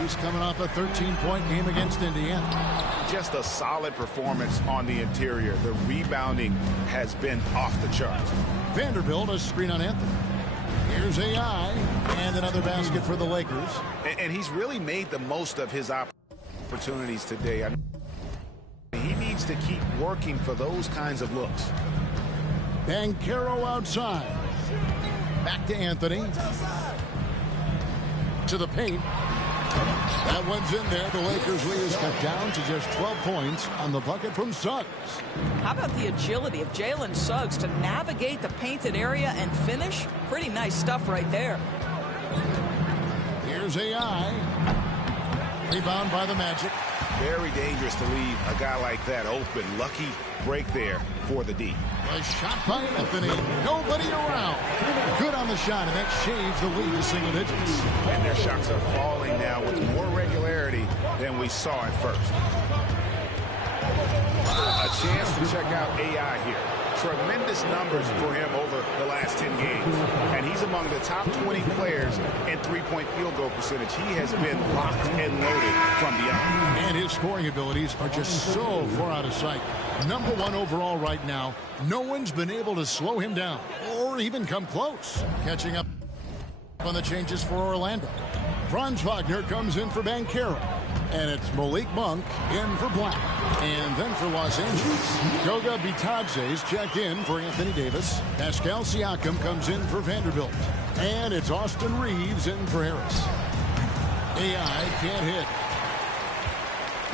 He's coming off a 13-point game against Indiana. Just a solid performance on the interior. The rebounding has been off the charts. Vanderbilt, a screen on Anthony. Here's AI, and another basket for the Lakers. And he's really made the most of his opportunities today. I mean, he needs to keep working for those kinds of looks. Banchero outside. Back to Anthony. To the paint. That one's in there. The Lakers lead is cut down to just 12 points on the bucket from Suggs. How about the agility of Jalen Suggs to navigate the painted area and finish? Pretty nice stuff right there. Here's AI. Rebound by the Magic. Very dangerous to leave a guy like that open. Lucky break there for the D. A shot by Anthony. Nobody around. Good on the shot, and that shaves the lead to single digits. And their shots are falling now with more regularity than we saw at first. A chance to check out AI here. Tremendous numbers for him over the last 10 games. And he's among the top 20 players in three-point field goal percentage. He has been locked and loaded from beyond. And his scoring abilities are just so far out of sight. Number 1 overall right now. No one's been able to slow him down or even come close. Catching up on the changes for Orlando. Franz Wagner comes in for Banchero. And it's Malik Monk in for Black. And then for Los Angeles, Goga Bitadze's checked in for Anthony Davis. Pascal Siakam comes in for Vanderbilt. And it's Austin Reeves in for Harris. AI can't hit.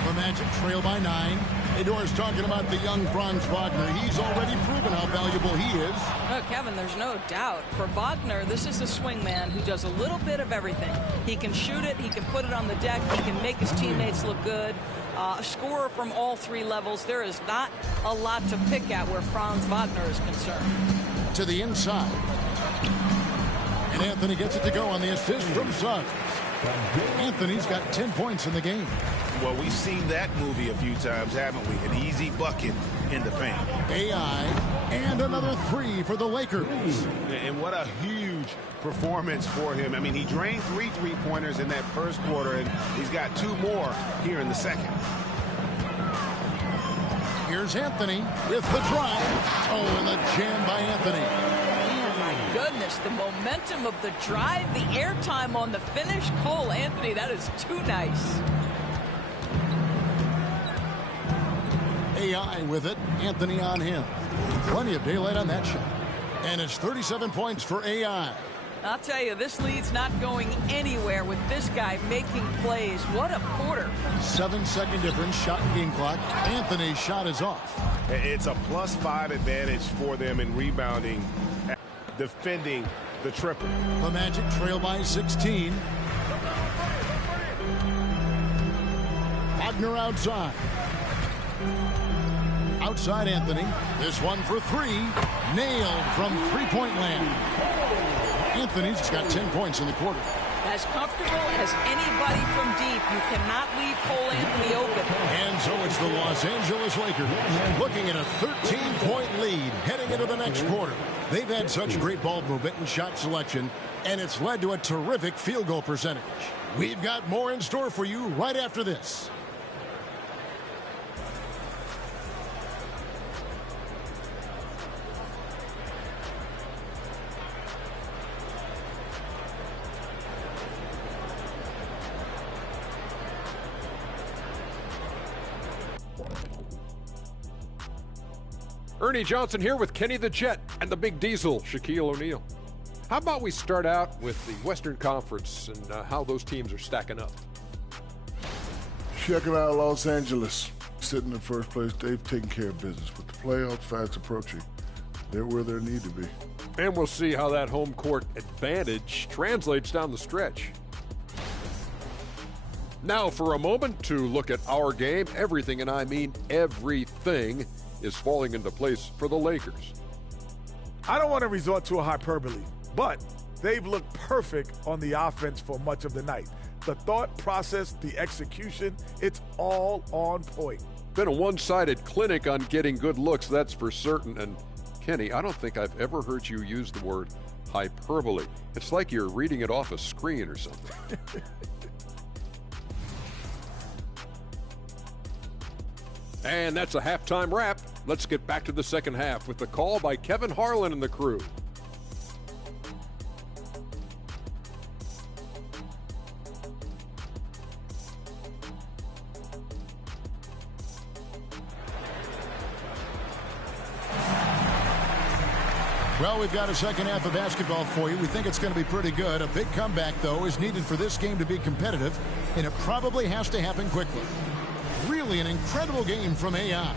The Magic trail by 9. Ador's talking about the young Franz Wagner. He's already proven how valuable he is. Oh, Kevin, there's no doubt. For Wagner, this is the swing man who does a little bit of everything. He can shoot it, he can put it on the deck, he can make his teammates look good. A scorer from all 3 levels. There is not a lot to pick at where Franz Wagner is concerned. To the inside. And Anthony gets it to go on the assist from Suggs. Anthony's got 10 points in the game. Well, we've seen that movie a few times, haven't we? An easy bucket in the paint. AI and another 3 for the Lakers. And what a huge performance for him. I mean, he drained 3 3-pointers in that first quarter, and he's got 2 more here in the second. Here's Anthony with the drive. Oh, and the jam by Anthony. Oh, my goodness, the momentum of the drive, the airtime on the finish. Cole Anthony, that is too nice. AI with it. Anthony on him. Plenty of daylight on that shot. And it's 37 points for AI. I'll tell you, this lead's not going anywhere with this guy making plays. What a quarter. 7-second difference, shot and game clock. Anthony's shot is off. It's a +5 advantage for them in rebounding, defending the triple. The Magic trail by 16. Wagner outside. Outside Anthony. This one for 3. Nailed from three-point land. Anthony's got 10 points in the quarter. As comfortable as anybody from deep, you cannot leave Cole Anthony open. And so it's the Los Angeles Lakers looking at a 13-point lead heading into the next quarter. They've had such great ball movement and shot selection, and it's led to a terrific field goal percentage. We've got more in store for you right after this. Ernie Johnson here with Kenny the Jet and the Big Diesel, Shaquille O'Neal. How about we start out with the Western Conference and how those teams are stacking up? Checking out Los Angeles, sitting in first place. They've taken care of business. With the playoffs fast approaching, they're where they need to be. And we'll see how that home court advantage translates down the stretch. Now for a moment to look at our game. Everything, and I mean everything, is falling into place for the Lakers. I don't want to resort to a hyperbole, but they've looked perfect on the offense for much of the night. The thought process, the execution, it's all on point. Been a one-sided clinic on getting good looks, that's for certain. And Kenny, I don't think I've ever heard you use the word hyperbole. It's like you're reading it off a screen or something. And that's a halftime wrap. Let's get back to the second half with the call by Kevin Harlan and the crew. Well, we've got a second half of basketball for you. We think it's going to be pretty good. A big comeback, though, is needed for this game to be competitive, and it probably has to happen quickly. Really an incredible game from AI.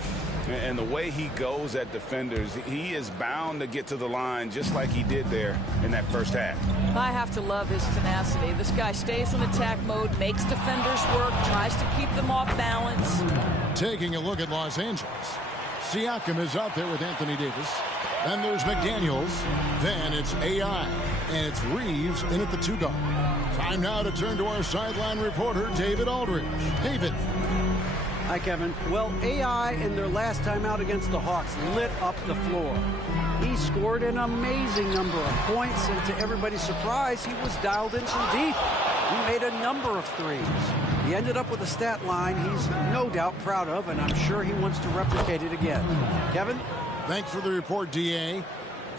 And the way he goes at defenders, he is bound to get to the line just like he did there in that first half. I have to love his tenacity. This guy stays in attack mode, makes defenders work, tries to keep them off balance. Taking a look at Los Angeles. Siakam is out there with Anthony Davis. Then there's McDaniels. Then it's AI. And it's Reeves in at the 2-guard. Time now to turn to our sideline reporter, David Aldridge. David. Hi, Kevin. Well, AI in their last time out against the Hawks lit up the floor. He scored an amazing number of points, and to everybody's surprise, he was dialed in from deep. He made a number of threes. He ended up with a stat line he's no doubt proud of, and I'm sure he wants to replicate it again. Kevin? Thanks for the report, D.A.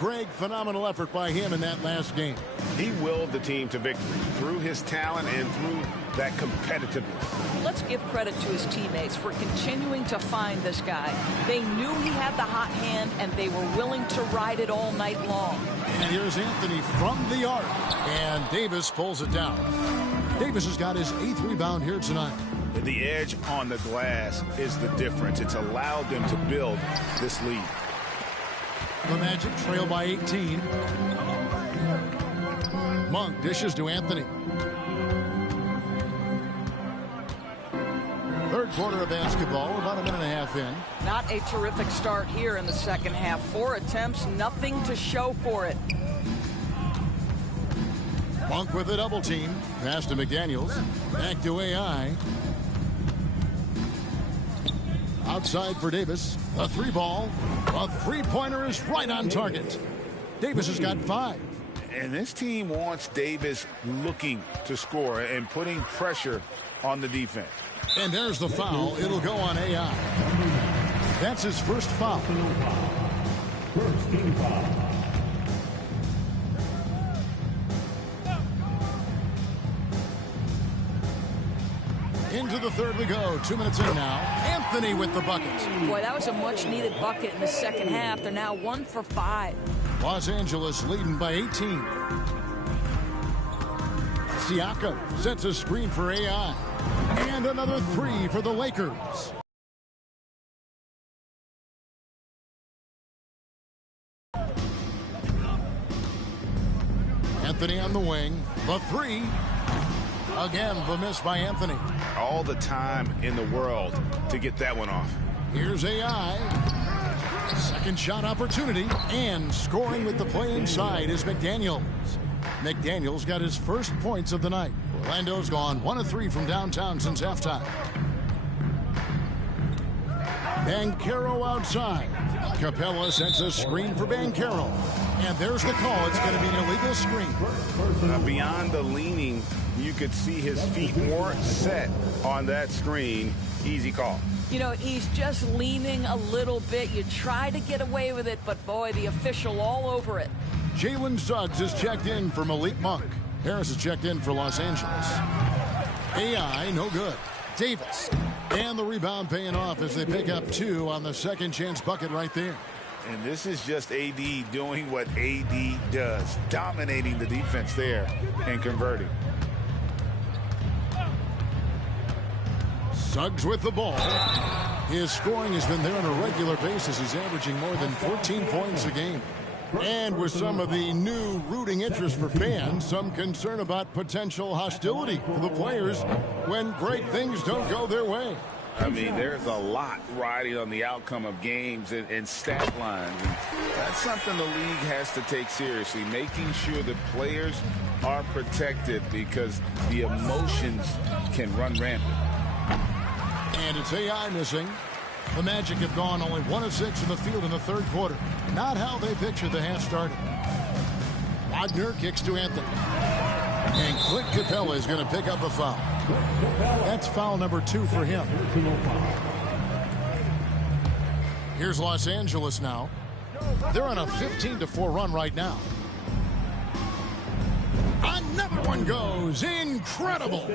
Greg, phenomenal effort by him in that last game. He willed the team to victory through his talent and through that competitiveness. Let's give credit to his teammates for continuing to find this guy. They knew he had the hot hand, and they were willing to ride it all night long. And here's Anthony from the arc, and Davis pulls it down. Davis has got his 8th rebound here tonight. The edge on the glass is the difference. It's allowed them to build this lead. The Magic trail by 18. Monk dishes to Anthony. Third quarter of basketball, about a minute and a half in. Not a terrific start here in the second half. 4 attempts, nothing to show for it. Monk with a double team. Pass to McDaniels. Back to AI. Outside for Davis. A 3-ball. A 3-pointer is right on target. Davis has got 5. And this team wants Davis looking to score and putting pressure on the defense. And there's the foul. It'll go on AI. That's his first foul. First team foul. Into the third we go. 2 minutes in now. Anthony with the bucket. Boy, that was a much-needed bucket in the second half. They're now 1 for 5. Los Angeles leading by 18. Siakam sets a screen for AI. And another 3 for the Lakers. Anthony on the wing. The 3. Again, the miss by Anthony. All the time in the world to get that one off. Here's AI. Second shot opportunity. And scoring with the play inside is McDaniels. McDaniels got his first points of the night. Orlando's gone 1 of 3 from downtown since halftime. Banchero outside. Capella sets a screen for Banchero. And there's the call. It's going to be an illegal screen. Beyond the leaning, you could see his feet weren't set on that screen. Easy call. You know, he's just leaning a little bit. You try to get away with it, but boy, the official all over it. Jalen Suggs is checked in for Malik Monk. Harris is checked in for Los Angeles. AI, no good. Davis. And the rebound paying off as they pick up 2 on the second chance bucket right there. And this is just AD doing what AD does, dominating the defense there and converting. Suggs with the ball. His scoring has been there on a regular basis. He's averaging more than 14 points a game. And with some of the new rooting interest for fans, some concern about potential hostility for the players when great things don't go their way. I mean, there's a lot riding on the outcome of games and stat lines. And that's something the league has to take seriously, making sure that players are protected because the emotions can run rampant. And it's AI missing. The Magic have gone only 1 of 6 in the field in the third quarter. Not how they pictured the half started. Wagner kicks to Anthony. And Clint Capella is going to pick up a foul. That's foul number 2 for him. Here's Los Angeles now. They're on a 15-4 run right now. Another one goes. Incredible.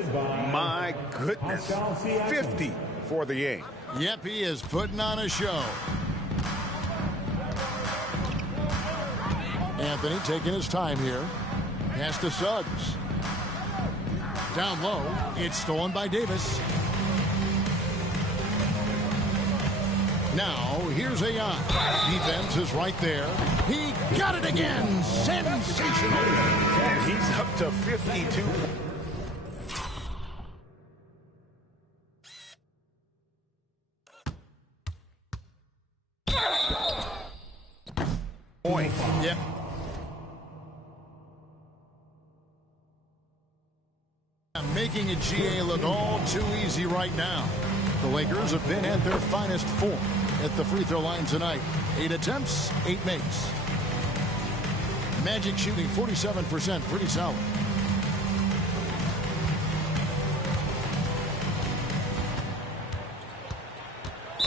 My goodness. 50 for the game. Yep, he is putting on a show. Anthony taking his time here. Pass to Suggs. Down low. It's stolen by Davis. Now, here's AI. Defense is right there. He got it again. Sensational. And he's up to 52. Point. Yep. Making a GA look all too easy right now. The Lakers have been at their finest form at the free throw line tonight. 8 attempts, 8 makes. Magic shooting 47%, pretty solid.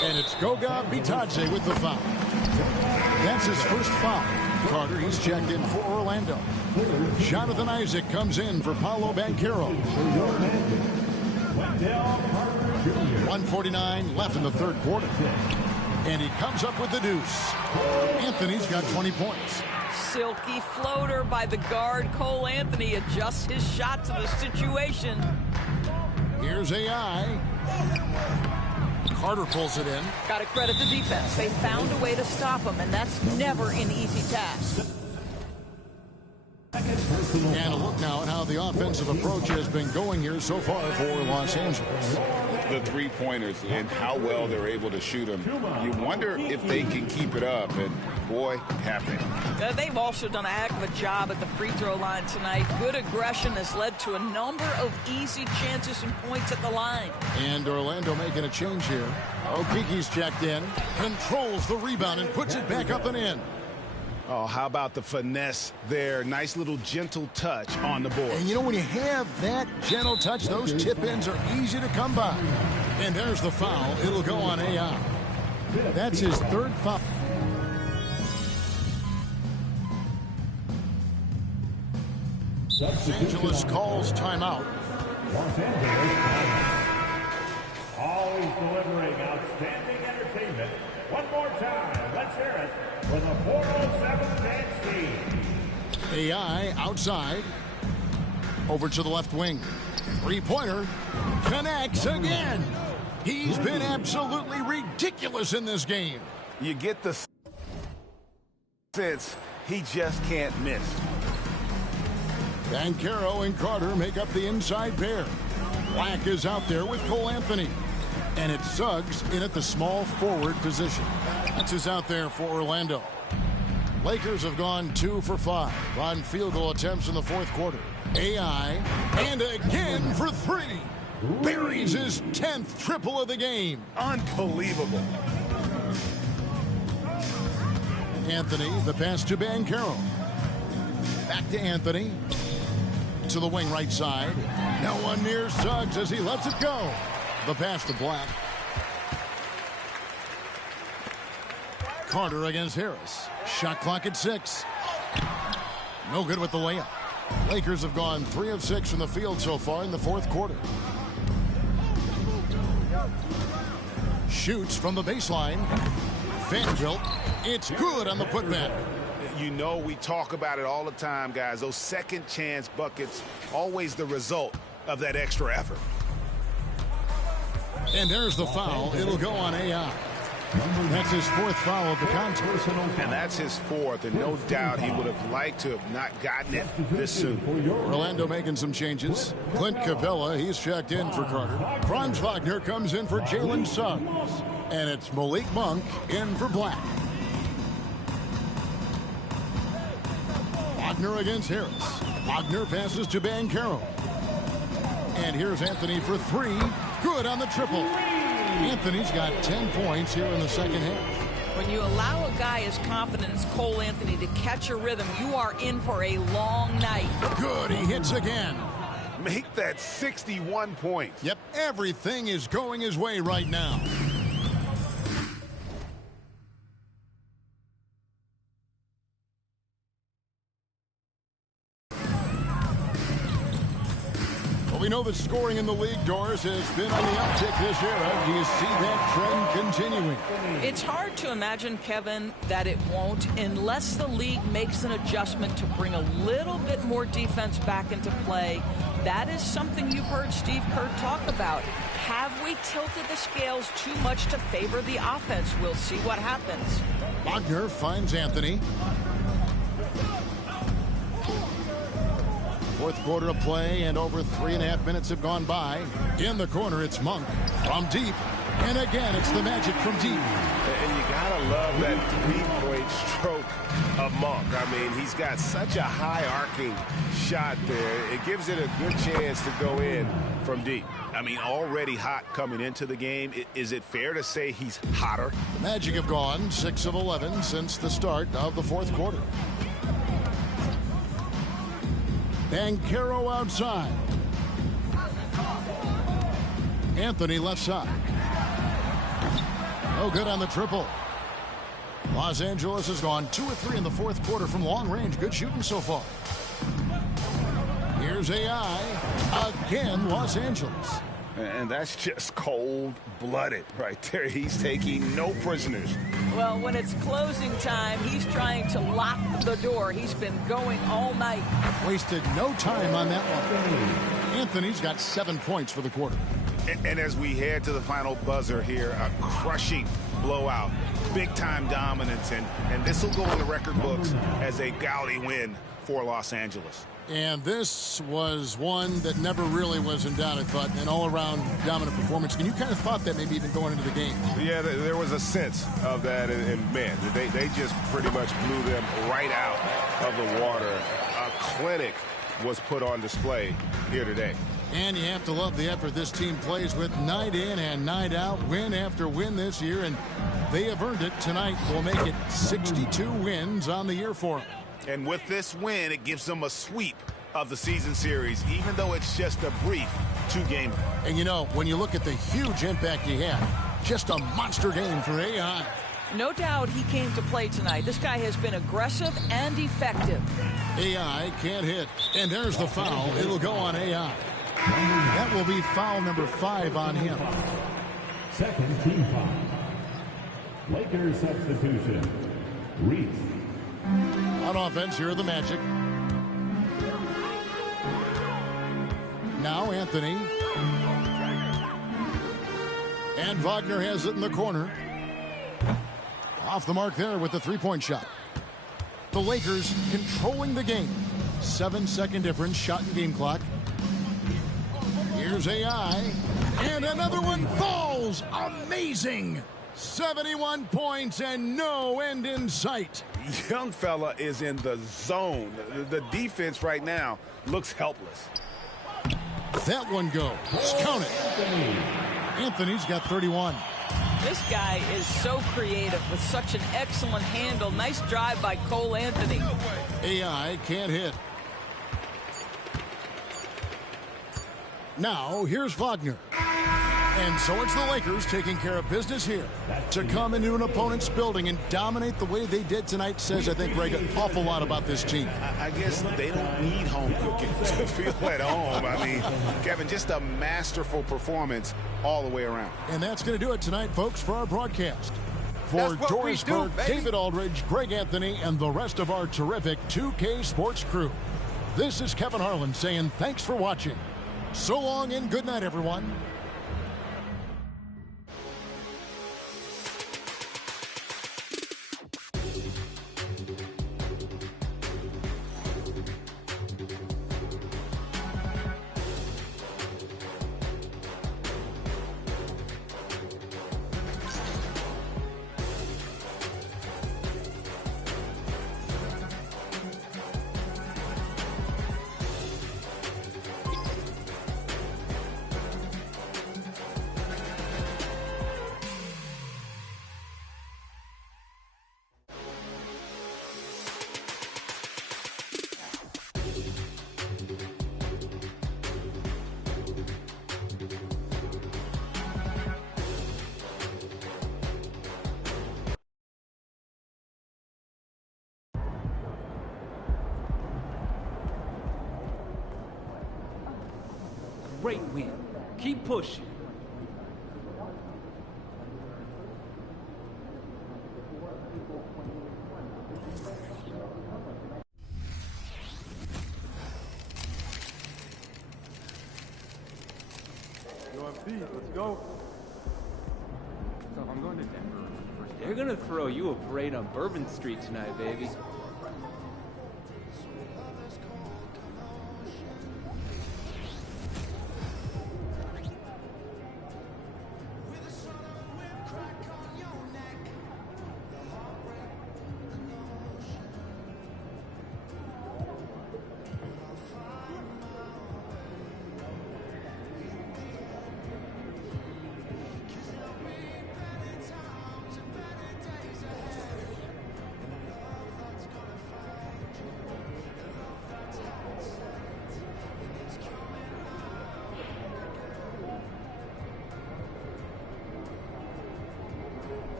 And it's Goga Bitadze with the foul. That's his first foul. Carter, he's checked in for Orlando. Jonathan Isaac comes in for Paolo Banchero. 1:49 left in the third quarter. And he comes up with the deuce. Anthony's got 20 points. Silky floater by the guard. Cole Anthony adjusts his shot to the situation. Here's AI. Carter pulls it in. Got to credit the defense. They found a way to stop him, and that's never an easy task. And a look now at how the offensive approach has been going here so far for Los Angeles. The three-pointers and how well they're able to shoot them. You wonder if they can keep it up, and boy, happened. They've also done a heck of a job at the free throw line tonight. Good aggression has led to a number of easy chances and points at the line. And Orlando making a change here. Okiki's checked in, controls the rebound and puts it back up and in. Oh, how about the finesse there? Nice little gentle touch on the board. And you know, when you have that gentle touch, those tip-ins are easy to come by. And there's the foul. It'll go on AI. That's his third foul. Los Angeles calls timeout. Los Angeles timeout. Always delivering outstanding entertainment. One more time, let's hear it for the 407 dance team. AI outside. Over to the left wing. Three-pointer. Connects again. He's been absolutely ridiculous in this game. You get the sense he just can't miss. Banchero and Carter make up the inside pair. Black is out there with Cole Anthony. And it's Suggs in at the small forward position. That's who's out there for Orlando. Lakers have gone 2 for 5 on field goal attempts in the fourth quarter. AI, and again for 3. Buries his 10th triple of the game. Unbelievable. Anthony, the pass to Banchero. Back to Anthony. To the wing right side. No one near Suggs as he lets it go. The pass to Black. Carter against Harris. Shot clock at 6. No good with the layup. Lakers have gone 3 of 6 from the field so far in the fourth quarter. Shoots from the baseline. Vanderbilt. It's good on the putback. You know, we talk about it all the time, guys. Those second chance buckets, always the result of that extra effort. And there's the foul. It'll go on AI. That's his 4th foul of the contest. And that's his 4th, and no doubt he would have liked to have not gotten it this soon. Orlando making some changes. Clint Capella, he's checked in for Carter. Franz Wagner comes in for Jalen Suggs. And it's Malik Monk in for Black. Wagner against Harris. Wagner passes to Banchero. And here's Anthony for 3. Good on the triple. Anthony's got 10 points here in the second half. When you allow a guy as confident as Cole Anthony to catch a rhythm, you are in for a long night. Good, he hits again. Make that 61 points. Yep, everything is going his way right now. We know that scoring in the league, Doris, has been on the uptick this era. Do you see that trend continuing? It's hard to imagine, Kevin, that it won't unless the league makes an adjustment to bring a little bit more defense back into play. That is something you've heard Steve Kerr talk about. Have we tilted the scales too much to favor the offense? We'll see what happens. Wagner finds Anthony. Fourth quarter of play, and over 3.5 minutes have gone by. In the corner, it's Monk from deep. And again, it's the Magic from deep. And you gotta love that three-point stroke of Monk. I mean, he's got such a high arcing shot there. It gives it a good chance to go in from deep. I mean, already hot coming into the game. Is it fair to say he's hotter? The Magic have gone 6 of 11 since the start of the fourth quarter. Banchero outside. Anthony left side. No good on the triple. Los Angeles has gone 2 of 3 in the fourth quarter from long range. Good shooting so far. Here's AI. Again, Los Angeles. And that's just cold-blooded right there. He's taking no prisoners. Well, when it's closing time, he's trying to lock the door. He's been going all night. Wasted no time on that one. Anthony's got 7 points for the quarter. And as we head to the final buzzer here, a crushing blowout, big-time dominance, and this will go in the record books as a gaudy win for Los Angeles. And this was one that never really was in doubt, I thought, an all-around dominant performance. And you kind of thought that maybe even going into the game. Yeah, there was a sense of that, and man, they just pretty much blew them right out of the water. A clinic was put on display here today. And you have to love the effort this team plays with night in and night out, win after win this year, and they have earned it. Tonight will make it 62 wins on the year for them. And with this win, it gives them a sweep of the season series, even though it's just a brief 2-game. And you know, when you look at the huge impact he had, just a monster game for AI. No doubt he came to play tonight. This guy has been aggressive and effective. AI can't hit. And there's the foul. It'll go on AI. That will be foul number 5 on him. Second team foul. Lakers substitution. Reese. On offense, here are the Magic. Now Anthony. And Wagner has it in the corner. Off the mark there with the three-point shot. The Lakers controlling the game. 7-second difference, shot and game clock. Here's AI. And another one falls. Amazing. 71 points and no end in sight. Young fella is in the zone. The defense right now looks helpless. That one goes. Count it. Anthony's got 31. This guy is so creative with such an excellent handle. Nice drive by Cole Anthony. AI can't hit. Now, here's Wagner. And so it's the Lakers taking care of business here. To come into an opponent's building and dominate the way they did tonight says, I think, Greg, an awful lot about this team. I guess they don't need home cooking to feel at home. I mean, Kevin, just a masterful performance all the way around. And that's going to do it tonight, folks, for our broadcast. For Doris Burke, David Aldridge, Greg Anthony, and the rest of our terrific 2K Sports crew, this is Kevin Harlan saying thanks for watching. So long and good night, everyone. Great win. Keep pushing. Let's go. So I'm going to Denver. They're going to throw you a parade on Bourbon Street tonight, baby.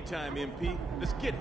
game time, MP. Let's get it.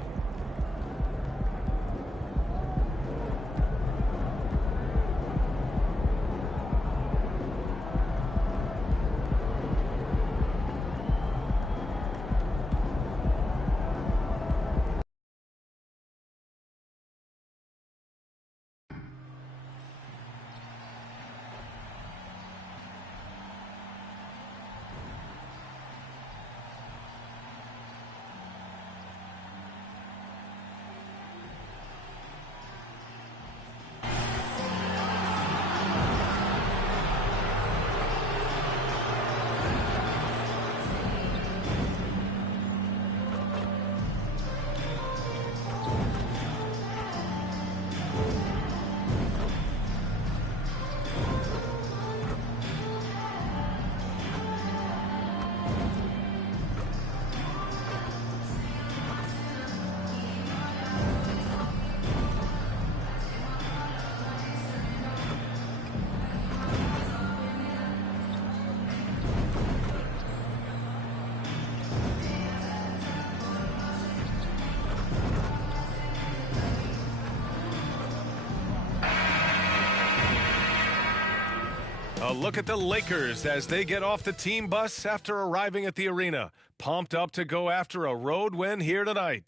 A look at the Lakers as they get off the team bus after arriving at the arena. Pumped up to go after a road win here tonight.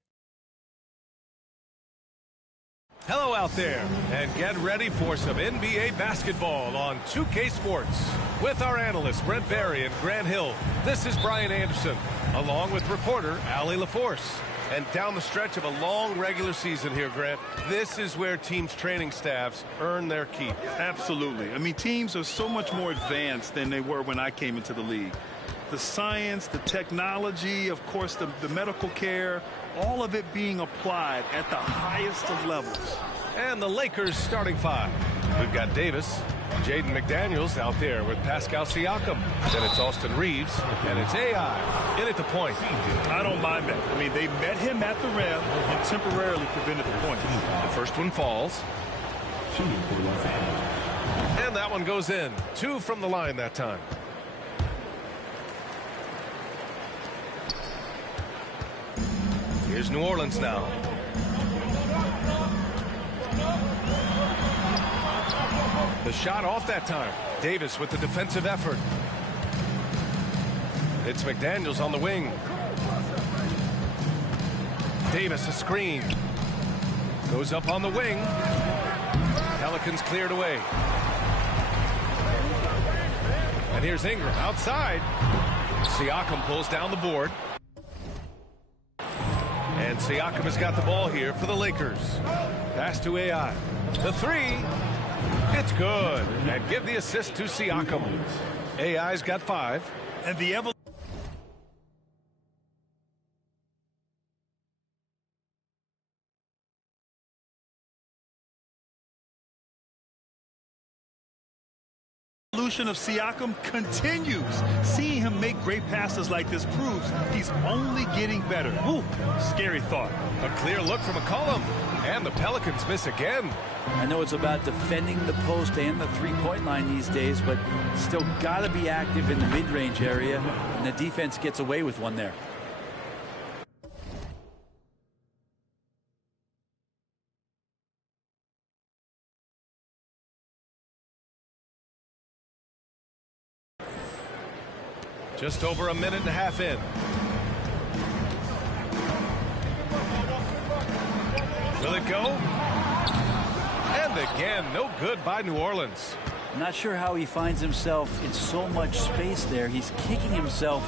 Hello out there, and get ready for some NBA basketball on 2K Sports. With our analysts Brent Barry and Grant Hill, this is Brian Anderson, along with reporter Allie LaForce. And down the stretch of a long regular season here, Grant, this is where teams' training staffs earn their keep. Absolutely. I mean, teams are so much more advanced than they were when I came into the league. The science, the technology, of course, the medical care, all of it being applied at the highest of levels. And the Lakers starting five. We've got Davis, Jaden McDaniels out there with Pascal Siakam. Then it's Austin Reeves, and it's AI in at the point. I don't mind that. I mean, they met him at the rim and temporarily prevented the point. The first one falls. And that one goes in. 2 from the line that time. Here's New Orleans now. The shot off that time. Davis with the defensive effort. It's McDaniels on the wing. Davis a screen. Goes up on the wing. Pelicans cleared away. And here's Ingram outside. Siakam pulls down the board. And Siakam has got the ball here for the Lakers. Pass to AI. The three. It's good. And give the assist to Siakam. AI's got 5. And the evolution of Siakam continues. Seeing him make great passes like this proves he's only getting better. Ooh, scary thought. A clear look from McCollum. And the Pelicans miss again. I know it's about defending the post and the three-point line these days, but still got to be active in the mid-range area, and the defense gets away with one there. Just over a minute and a half in. Will it go? And again, no good by New Orleans. Not sure how he finds himself in so much space there. He's kicking himself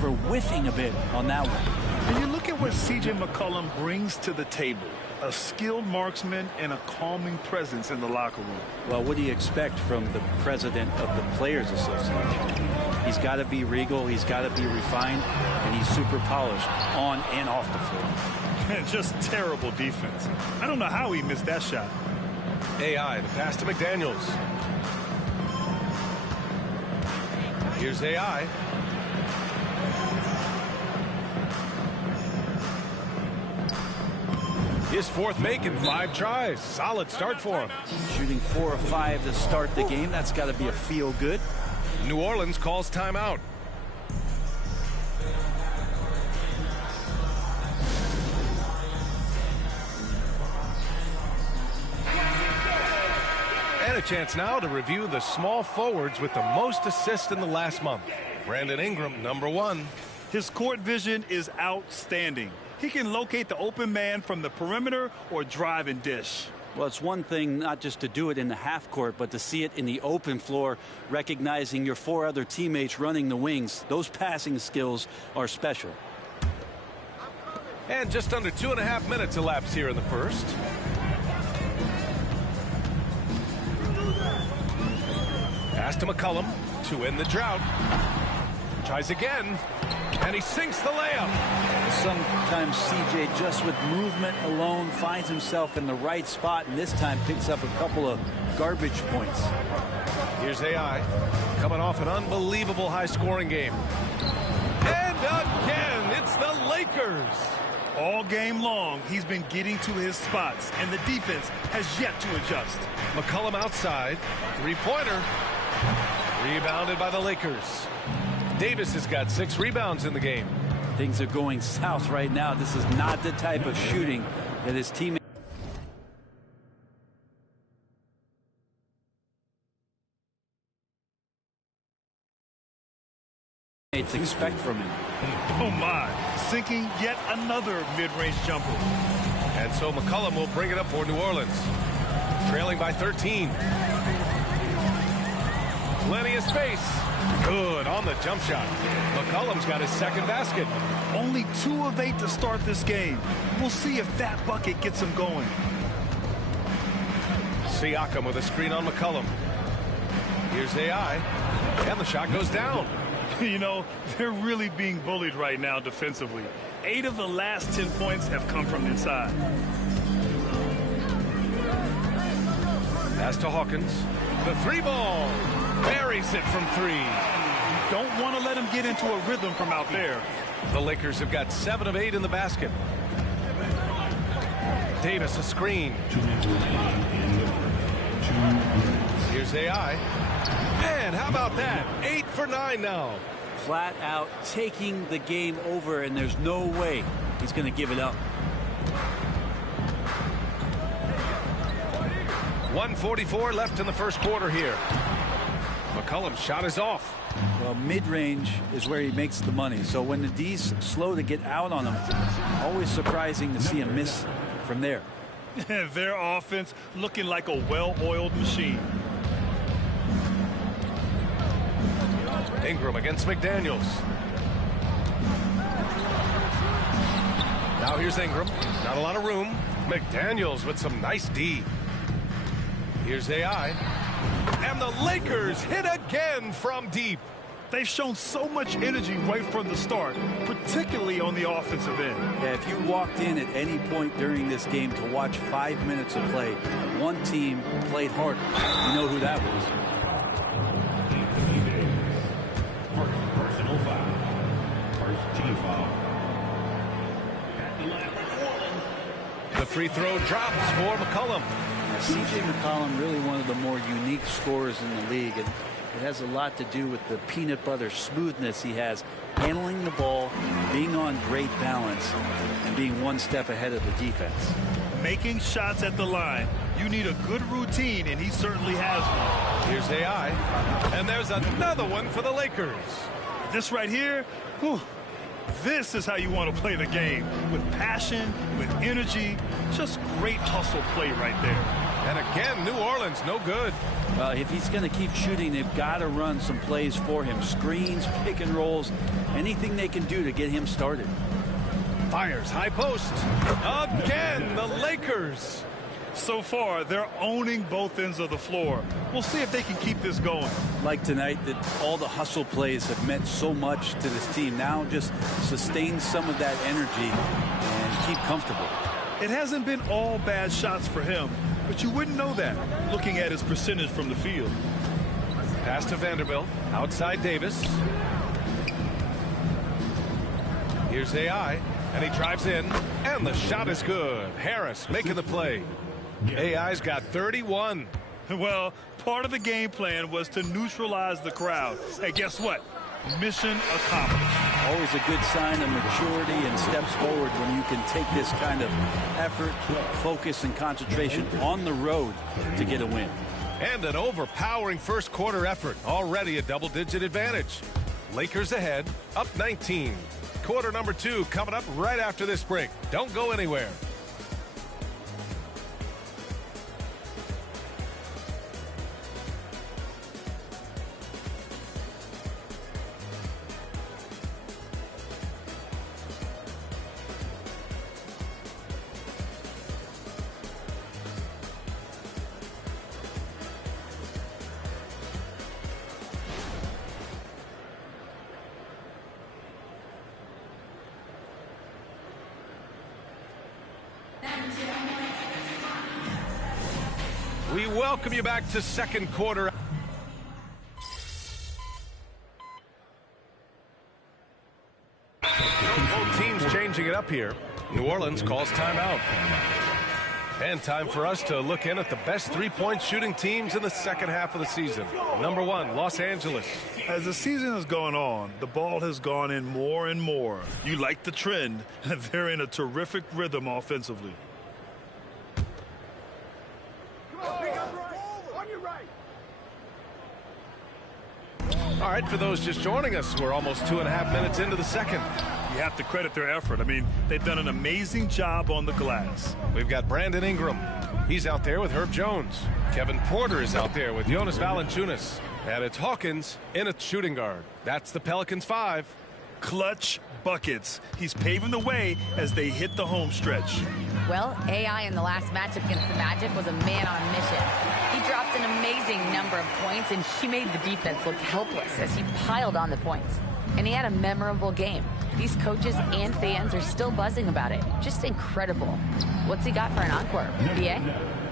for whiffing a bit on that one. And you look at what C.J. McCollum brings to the table. A skilled marksman and a calming presence in the locker room. Well, what do you expect from the president of the Players Association? He's got to be regal, he's got to be refined, and he's super polished on and off the floor. And just terrible defense. I don't know how he missed that shot. AI, the pass to McDaniels. Here's AI. His 4th make in 5 tries. Solid start for him. Shooting 4 of 5 to start the game. That's got to be a feel good. New Orleans calls timeout. And a chance now to review the small forwards with the most assists in the last month. Brandon Ingram, number 1. His court vision is outstanding. He can locate the open man from the perimeter or drive and dish. Well, it's one thing not just to do it in the half court, but to see it in the open floor, recognizing your 4 other teammates running the wings. Those passing skills are special. And just under 2.5 minutes elapsed here in the first. Pass to McCollum to end the drought. Tries again, and he sinks the layup. Sometimes CJ, just with movement alone, finds himself in the right spot, and this time picks up a couple of garbage points. Here's AI, coming off an unbelievable high-scoring game. And again, it's the Lakers. All game long, he's been getting to his spots, and the defense has yet to adjust. McCollum outside, three-pointer, rebounded by the Lakers. Davis has got 6 rebounds in the game. Things are going south right now. This is not the type of shooting that his teammates expect from him. Oh my, sinking yet another mid-range jumper. And so McCollum will bring it up for New Orleans. Trailing by 13. Plenty of space. Good on the jump shot. McCollum's got his second basket. Only 2 of 8 to start this game. We'll see if that bucket gets him going. Siakam with a screen on McCollum. Here's AI. And the shot goes down. You know, they're really being bullied right now defensively. 8 of the last 10 points have come from inside. Pass to Hawkins. The 3 ball. Buries it from 3. Don't want to let him get into a rhythm from out there. The Lakers have got 7 of 8 in the basket. Davis a screen. Here's AI. And how about that? 8 for 9 now. Flat out taking the game over, and there's no way he's going to give it up. 1:44 left in the first quarter here. McCollum's shot is off. Well, mid-range is where he makes the money. So when the D's slow to get out on him, always surprising to see him miss from there. Their offense looking like a well-oiled machine. Ingram against McDaniels. Now here's Ingram. Not a lot of room. McDaniels with some nice D. Here's AI. And the Lakers hit again from deep. They've shown so much energy right from the start, particularly on the offensive end. Yeah, if you walked in at any point during this game to watch 5 minutes of play, one team played harder. You know who that was. Personal foul. First team foul. The free throw drops for McCollum. C.J. McCollum, really one of the more unique scorers in the league, and it has a lot to do with the peanut butter smoothness he has, handling the ball, being on great balance, and being one step ahead of the defense. Making shots at the line. You need a good routine, and he certainly has one. Here's AI, and there's another one for the Lakers. This right here, whew, this is how you want to play the game, with passion, with energy, just great hustle play right there. And again, New Orleans, no good. If he's going to keep shooting, they've got to run some plays for him. Screens, pick and rolls, anything they can do to get him started. Fires, high post. Again, the Lakers. So far, they're owning both ends of the floor. We'll see if they can keep this going. Like tonight, that all the hustle plays have meant so much to this team. Now just sustain some of that energy and keep comfortable. It hasn't been all bad shots for him, but you wouldn't know that looking at his percentage from the field. Pass to Vanderbilt. Outside Davis. Here's AI, and he drives in, and the shot is good. Harris making the play. AI's got 31. Well, part of the game plan was to neutralize the crowd. Hey, guess what? Mission accomplished. Always a good sign of maturity and steps forward when you can take this kind of effort, focus, and concentration on the road to get a win. And an overpowering first quarter effort. Already a double-digit advantage. Lakers ahead, up 19. Quarter number 2 coming up right after this break. Don't go anywhere. We welcome you back to second quarter. Both teams changing it up here. New Orleans calls timeout. And time for us to look in at the best three-point shooting teams in the second half of the season. Number 1, Los Angeles. As the season has gone on, the ball has gone in more and more. You like the trend. They're in a terrific rhythm offensively. All right, for those just joining us, we're almost 2.5 minutes into the second. You have to credit their effort. I mean, they've done an amazing job on the glass. We've got Brandon Ingram. He's out there with Herb Jones. Kevin Porter is out there with Jonas Valanciunas. And it's Hawkins in a shooting guard. That's the Pelicans 5. Clutch buckets. He's paving the way as they hit the home stretch. Well, AI in the last matchup against the Magic was a man on a mission. He dropped an amazing number of points, and he made the defense look helpless as he piled on the points. And he had a memorable game. These coaches and fans are still buzzing about it. Just incredible. What's he got for an encore? BA?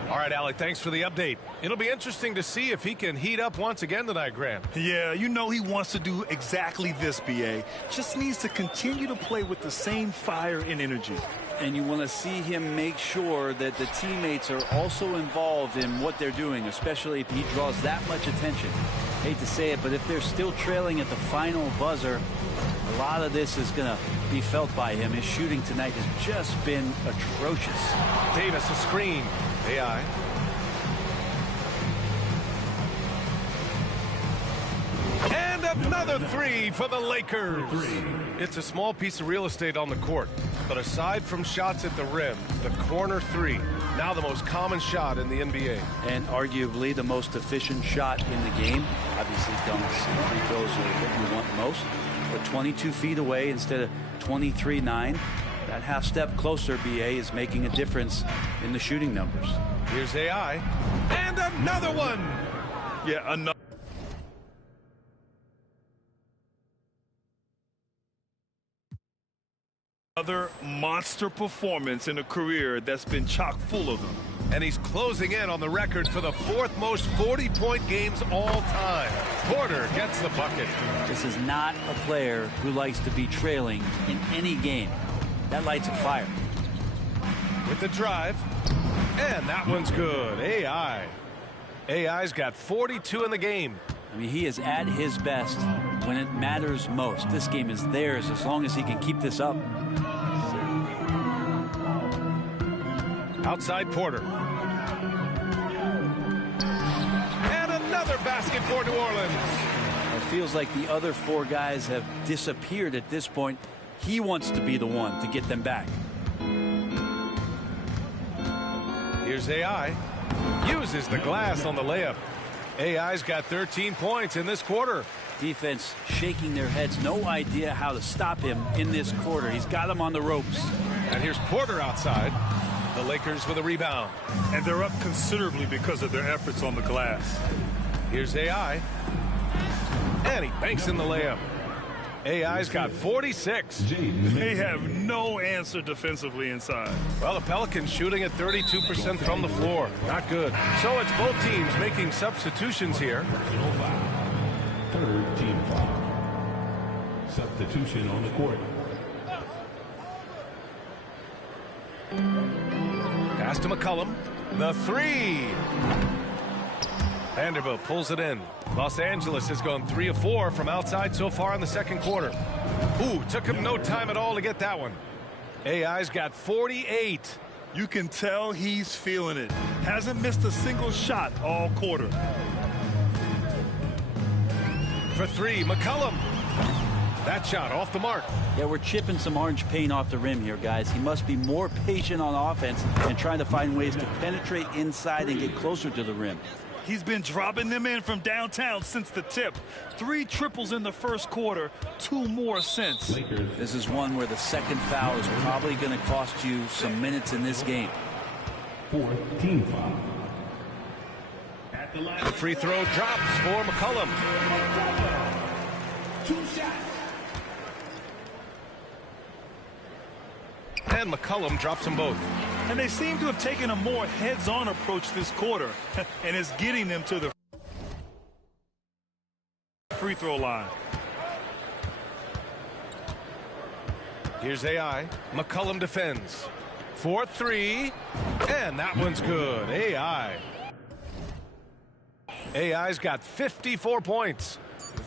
All right, Allie, thanks for the update. It'll be interesting to see if he can heat up once again tonight, Grant. Yeah, you know he wants to do exactly this, BA. Just needs to continue to play with the same fire and energy. And you want to see him make sure that the teammates are also involved in what they're doing, especially if he draws that much attention. Hate to say it, but if they're still trailing at the final buzzer, a lot of this is going to be felt by him. His shooting tonight has just been atrocious. Davis, a screen. AI. And another 3 for the Lakers. It's a small piece of real estate on the court, but aside from shots at the rim, the corner 3, now the most common shot in the NBA. And arguably the most efficient shot in the game. Obviously dunks and free throws are what you want most, but 22 feet away instead of 23-9. That half step closer, BA, is making a difference in the shooting numbers. Here's AI. And another one. Yeah, another monster performance in a career that's been chock full of them. And he's closing in on the record for the 4th most 40-point games all time. Porter gets the bucket. This is not a player who likes to be trailing in any game. That lights a fire. With the drive. And that one's good. AI. AI's got 42 in the game. I mean, he is at his best when it matters most. This game is theirs as long as he can keep this up. Outside Porter. And another basket for New Orleans. It feels like the other 4 guys have disappeared at this point. He wants to be the one to get them back. Here's AI. Uses the glass on the layup. AI's got 13 points in this quarter. Defense shaking their heads. No idea how to stop him in this quarter. He's got him on the ropes. And here's Porter outside. The Lakers with a rebound. And they're up considerably because of their efforts on the glass. Here's AI. And he banks in the layup. AI's got 46. They have no answer defensively inside. Well, the Pelicans shooting at 32% from the floor. Not good. So it's both teams making substitutions here. Third team foul. Substitution on the court. Pass to McCollum. The 3. Vanderbilt pulls it in. Los Angeles has gone 3 of 4 from outside so far in the second quarter. Ooh, took him no time at all to get that one. AI's got 48. You can tell he's feeling it. Hasn't missed a single shot all quarter. For three, McCollum. That shot off the mark. Yeah, we're chipping some orange paint off the rim here, guys. He must be more patient on offense and trying to find ways to penetrate inside and get closer to the rim. He's been dropping them in from downtown since the tip. 3 triples in the first quarter, 2 more since. This is one where the second foul is probably going to cost you some minutes in this game. 4th team foul. The free throw drops for McCollum. 2 shots. And McCollum drops them both. And they seem to have taken a more heads-on approach this quarter, and it's getting them to the free throw line. Here's AI. McCollum defends. 4-3. And that one's good. AI's got 54 points.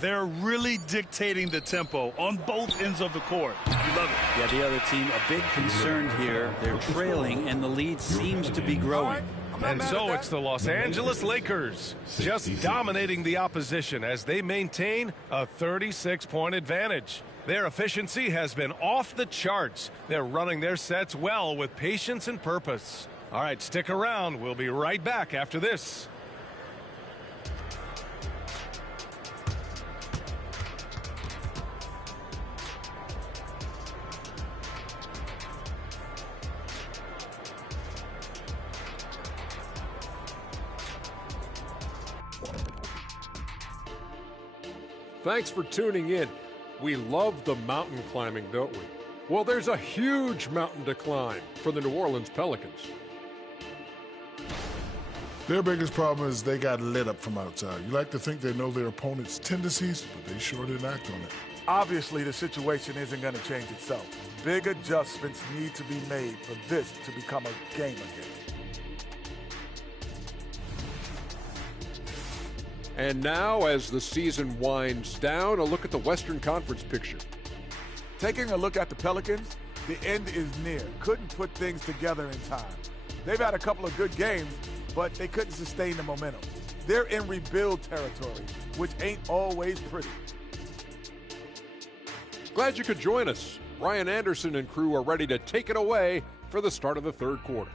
They're really dictating the tempo on both ends of the court. You love it. Yeah, the other team a bit concerned here. They're trailing, and the lead seems to be growing. And so it's the Los Angeles Lakers just dominating the opposition as they maintain a 36-point advantage. Their efficiency has been off the charts. They're running their sets well with patience and purpose. All right, stick around. We'll be right back after this. Thanks for tuning in. We love the mountain climbing, don't we? Well, there's a huge mountain to climb for the New Orleans Pelicans. Their biggest problem is they got lit up from outside. You like to think they know their opponent's tendencies, but they sure didn't act on it. Obviously, the situation isn't going to change itself. Big adjustments need to be made for this to become a game again. And now, as the season winds down, a look at the Western Conference picture. Taking a look at the Pelicans, the end is near. Couldn't put things together in time. They've had a couple of good games, but they couldn't sustain the momentum. They're in rebuild territory, which ain't always pretty. Glad you could join us. Ryan Anderson and crew are ready to take it away for the start of the third quarter.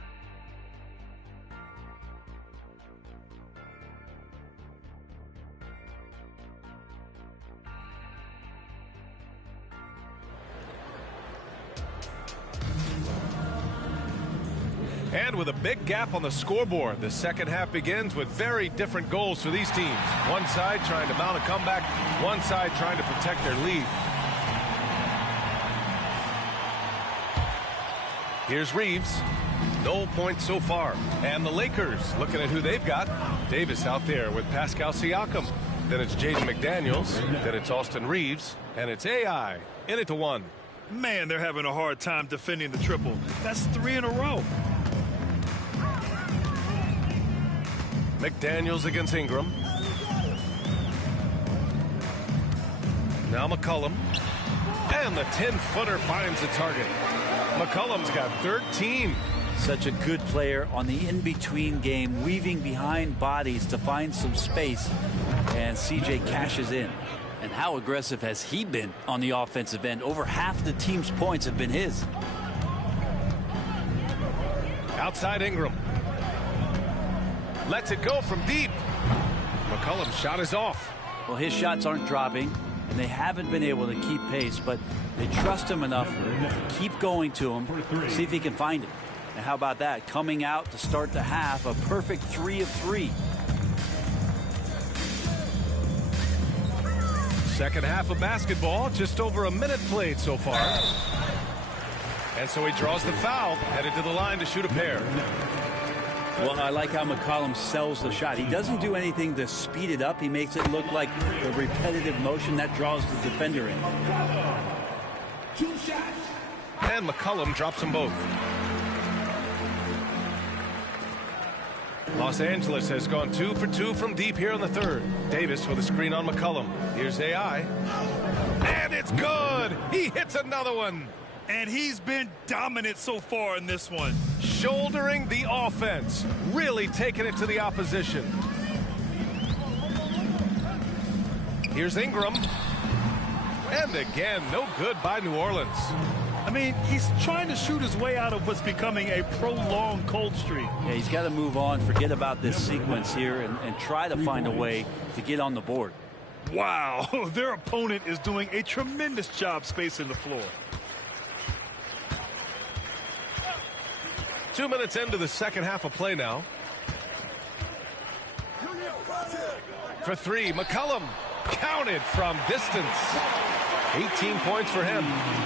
And with a big gap on the scoreboard, the second half begins with very different goals for these teams. One side trying to mount a comeback, one side trying to protect their lead. Here's Reeves. No points so far. And the Lakers looking at who they've got. Davis out there with Pascal Siakam. Then it's Jaden McDaniels. Then it's Austin Reeves. And it's AI in it to one. Man, they're having a hard time defending the triple. That's 3 in a row. McDaniels against Ingram. Now McCollum. And the 10-footer finds the target. McCollum's got 13. Such a good player on the in-between game, weaving behind bodies to find some space. And CJ cashes in. And how aggressive has he been on the offensive end? Over half the team's points have been his. Outside Ingram. Lets it go from deep. McCollum's shot is off. Well, his shots aren't dropping, and they haven't been able to keep pace, but they trust him enough to keep going to him, see if he can find it. And how about that? Coming out to start the half, a perfect 3 of 3. Second half of basketball, just over a minute played so far. And so he draws the foul, headed to the line to shoot a pair. Well, I like how McCollum sells the shot. He doesn't do anything to speed it up. He makes it look like the repetitive motion that draws the defender in. 2 shots. And McCollum drops them both. Los Angeles has gone 2 for 2 from deep here in the third. Davis with a screen on McCollum. Here's AI. And it's good! He hits another one! And he's been dominant so far in this one. Shouldering the offense, really taking it to the opposition. Here's Ingram. And again, no good by New Orleans. I mean, he's trying to shoot his way out of what's becoming a prolonged cold streak. Yeah, he's got to move on, forget about this sequence here, and try to find a way to get on the board. Wow, their opponent is doing a tremendous job spacing the floor. 2 minutes into the second half of play now. For three, McCollum counted from distance. 18 points for him.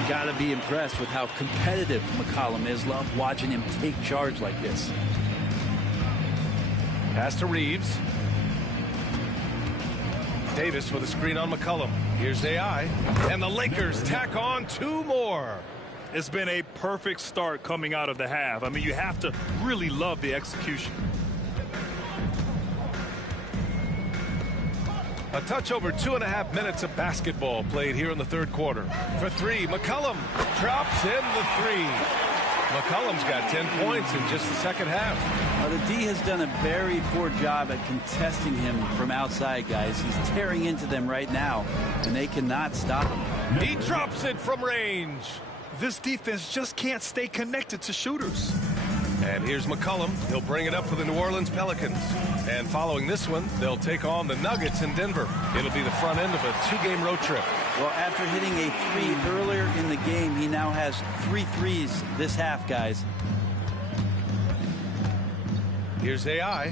Got to be impressed with how competitive McCollum is. Love watching him take charge like this. Pass to Reeves. Davis with a screen on McCollum. Here's AI. And the Lakers tack on 2 more. It's been a perfect start coming out of the half. I mean, you have to really love the execution. A touch over 2.5 minutes of basketball played here in the third quarter. For three, McCollum drops in the three. McCollum's got 10 points in just the second half. The D has done a very poor job at contesting him from outside, guys. He's tearing into them right now, and they cannot stop him. He drops it from range. This defense just can't stay connected to shooters. And here's McCollum. He'll bring it up for the New Orleans Pelicans. And following this one, they'll take on the Nuggets in Denver. It'll be the front end of a 2-game road trip. Well, after hitting a 3 earlier in the game, he now has 3 threes this half, guys. Here's AI.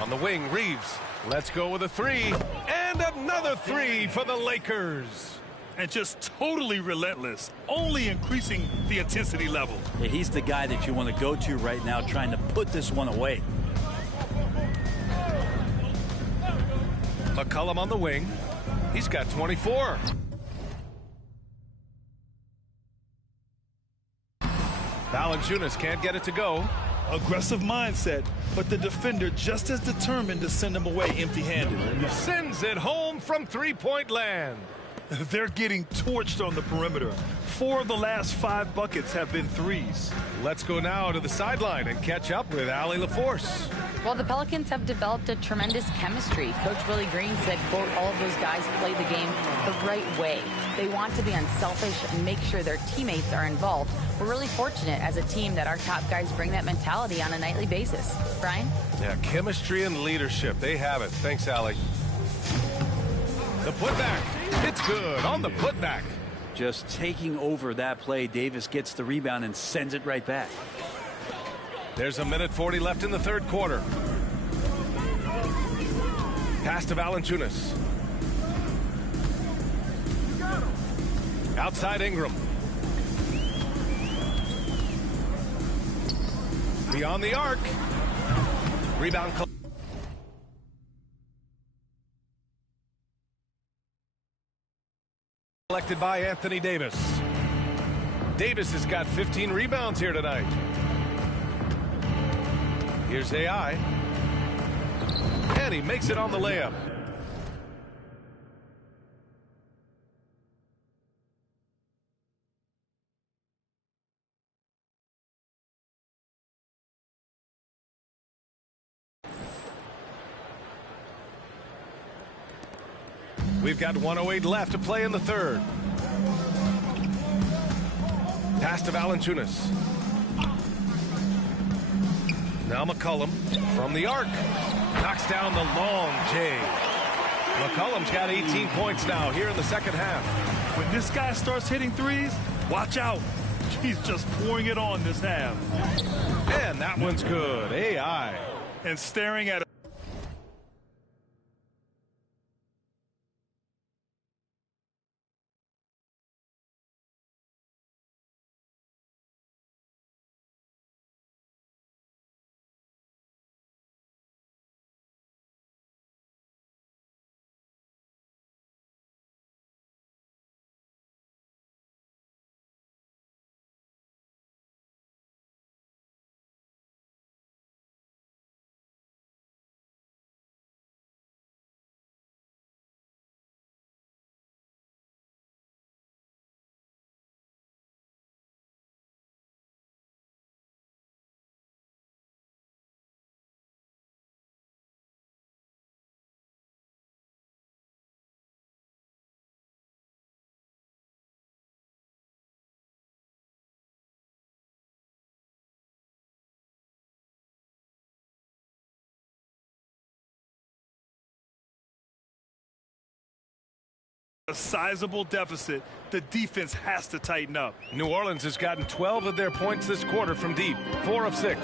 On the wing, Reeves. Let's go with a 3. And another 3 for the Lakers. And just totally relentless, only increasing the intensity level. Yeah, he's the guy that you want to go to right now, trying to put this one away. McCollum on the wing. He's got 24. Valanciunas can't get it to go. Aggressive mindset, but the defender just as determined to send him away empty-handed. Sends it home from three-point land. They're getting torched on the perimeter. 4 of the last 5 buckets have been threes. Let's go now to the sideline and catch up with Allie LaForce. Well, the Pelicans have developed a tremendous chemistry. Coach Willie Green said, quote, all of those guys play the game the right way. They want to be unselfish and make sure their teammates are involved. We're really fortunate as a team that our top guys bring that mentality on a nightly basis. Brian? Yeah, chemistry and leadership. They have it. Thanks, Allie. The putback. It's good on the putback. Just taking over that play. Davis gets the rebound and sends it right back. There's 1:40 left in the third quarter. Pass to Valanciunas. Outside Ingram. Beyond the arc. Rebound. Collected by Anthony Davis. Davis has got 15 rebounds here tonight. Here's AI. And he makes it on the layup. We've got 1:08 left to play in the third. Pass to Valanciunas. Now McCollum from the arc. Knocks down the long J. McCollum's got 18 points now here in the second half. When this guy starts hitting threes, watch out. He's just pouring it on this half. And that one's good. AI. And staring at A sizable deficit. The defense has to tighten up. New Orleans has gotten 12 of their points this quarter from deep, 4 of 6.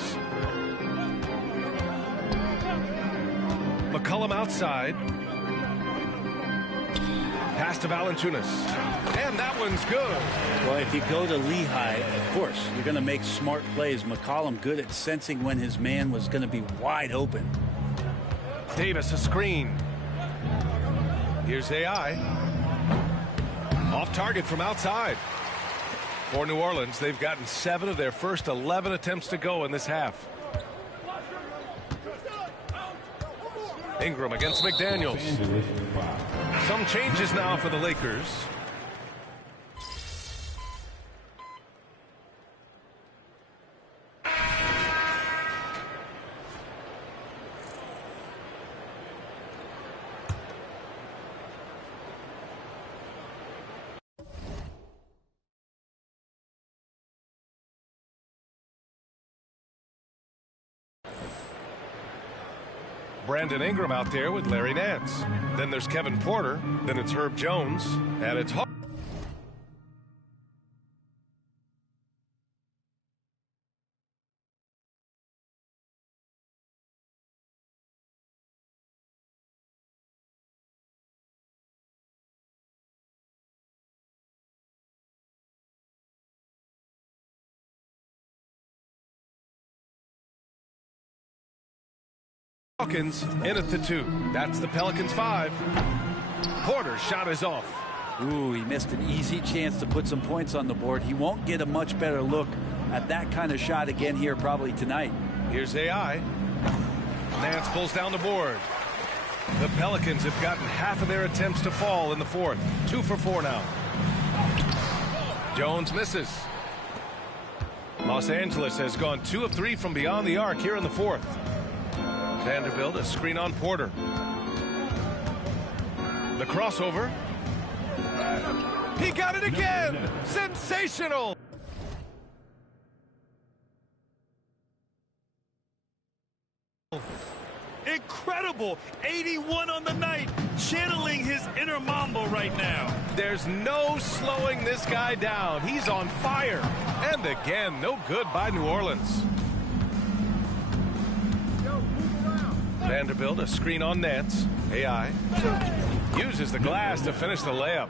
McCollum outside. Pass to Valanciunas. And that one's good. Well, if you go to Lehigh, of course, you're going to make smart plays. McCollum good at sensing when his man was going to be wide open. Davis, a screen. Here's AI. Off target from outside. For New Orleans, they've gotten 7 of their first 11 attempts to go in this half. Ingram against McDaniels. Some changes now for the Lakers. Brandon Ingram out there with Larry Nance. Then there's Kevin Porter. Then it's Herb Jones. And it's Hawkins in at the 2. That's the Pelicans 5. Porter's shot is off. Ooh, he missed an easy chance to put some points on the board. He won't get a much better look at that kind of shot again here probably tonight. Here's AI. Nance pulls down the board. The Pelicans have gotten half of their attempts to fall in the 4th. 2 for 4 now. Jones misses. Los Angeles has gone 2 of 3 from beyond the arc here in the 4th. Vanderbilt, a screen on Porter. The crossover. He got it again! Sensational! Incredible! 81 on the night, channeling his inner Mambo right now. There's no slowing this guy down. He's on fire. And again, no good by New Orleans. Vanderbilt, a screen on Nance. AI uses the glass to finish the layup.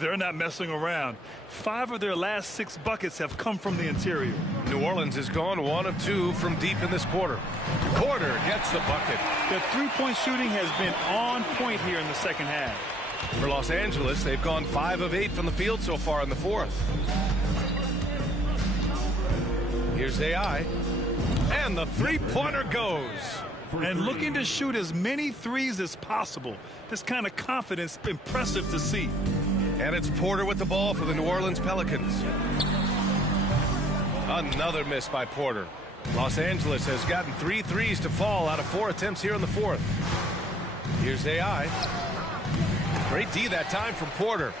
They're not messing around. 5 of their last 6 buckets have come from the interior. New Orleans has gone 1 of 2 from deep in this quarter. Porter gets the bucket. The three-point shooting has been on point here in the second half. For Los Angeles, they've gone 5 of 8 from the field so far in the 4th. Here's AI. And the three-pointer goes. And looking to shoot as many threes as possible. This kind of confidence, impressive to see. And it's Porter with the ball for the New Orleans Pelicans. Another miss by Porter. Los Angeles has gotten 3 threes to fall out of 4 attempts here in the 4th. Here's AI. Great D that time from Porter.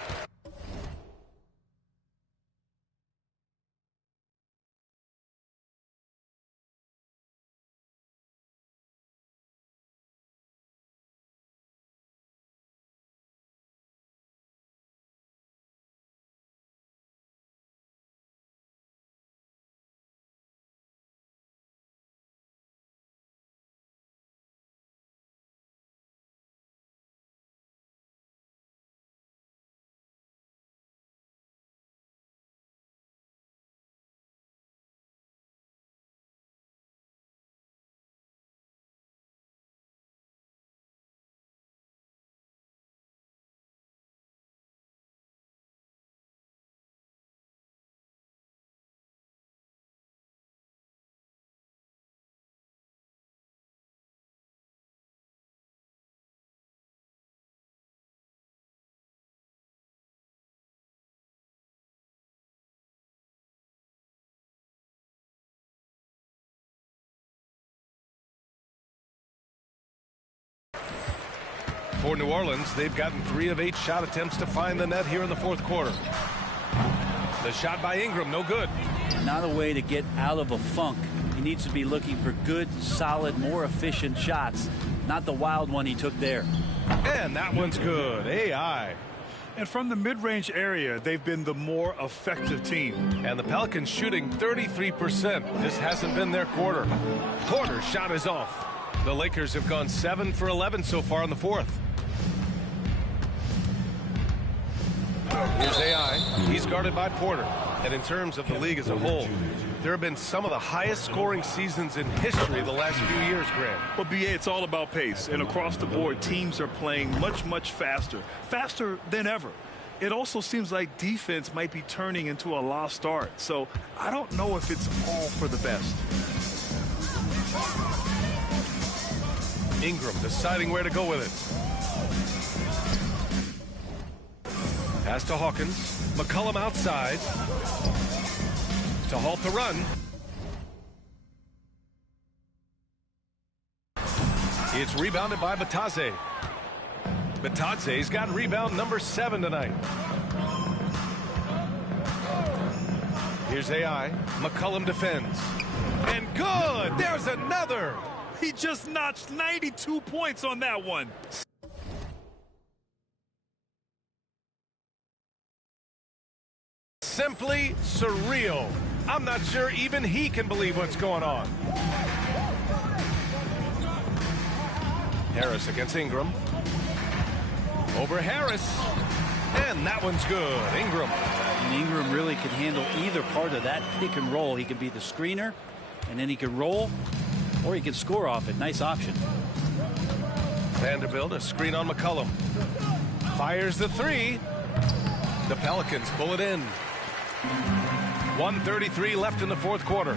For New Orleans, they've gotten 3 of 8 shot attempts to find the net here in the 4th quarter. The shot by Ingram, no good. Not a way to get out of a funk. He needs to be looking for good, solid, more efficient shots, not the wild one he took there. And that one's good. AI. And from the mid-range area, they've been the more effective team. And the Pelicans shooting 33%. This hasn't been their quarter. Porter's shot is off. The Lakers have gone 7 for 11 so far in the fourth. Here's AI. He's guarded by Porter. And in terms of the league as a whole, there have been some of the highest scoring seasons in history the last few years, Grant. Well, BA, it's all about pace. And across the board, teams are playing much, much faster. Faster than ever. It also seems like defense might be turning into a lost art. So I don't know if it's all for the best. Ingram deciding where to go with it. Pass to Hawkins. McCollum outside to halt the run. It's rebounded by Batadze. Batadze's got rebound number 7 tonight. Here's AI. McCollum defends. And good! There's another! He just notched 92 points on that one. Simply surreal. I'm not sure even he can believe what's going on. Harris against Ingram. Over Harris. And that one's good. Ingram. And Ingram really can handle either part of that pick and roll. He can be the screener, and then he can roll, or he can score off it. Nice option. Vanderbilt, a screen on McCollum. Fires the 3. The Pelicans pull it in. 1:33 left in the fourth quarter.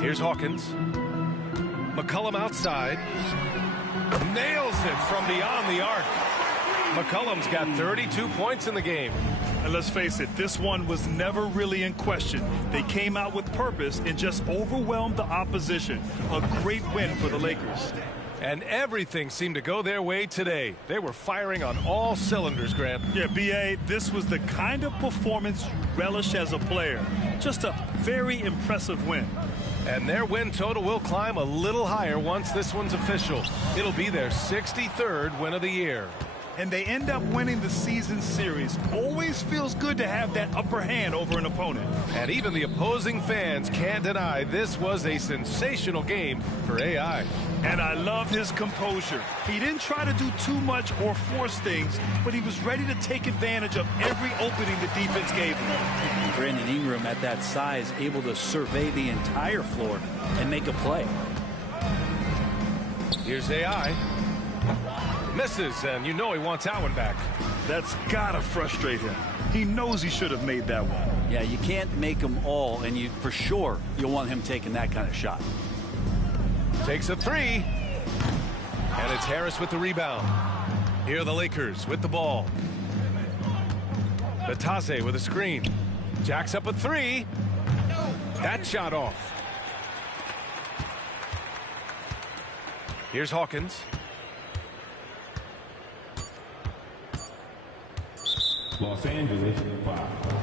Here's Hawkins. McCollum outside. Nails it from beyond the arc. McCollum's got 32 points in the game. And let's face it, this one was never really in question. They came out with purpose and just overwhelmed the opposition. A great win for the Lakers. And everything seemed to go their way today. They were firing on all cylinders, Grant. Yeah, B.A., this was the kind of performance you relish as a player. Just a very impressive win. And their win total will climb a little higher once this one's official. It'll be their 63rd win of the year. And they end up winning the season series. Always feels good to have that upper hand over an opponent. And even the opposing fans can't deny this was a sensational game for AI. And I love his composure. He didn't try to do too much or force things, but he was ready to take advantage of every opening the defense gave him. Brandon Ingram at that size, able to survey the entire floor and make a play. Here's AI. Misses, and you know he wants that one back. That's gotta frustrate him. He knows he should have made that one. Yeah, you can't make them all, and you for sure you'll want him taking that kind of shot. Takes a 3. And it's Harris with the rebound. Here are the Lakers with the ball. Batadze with a screen. Jacks up a 3. That shot off. Here's Hawkins. Los Angeles, 5.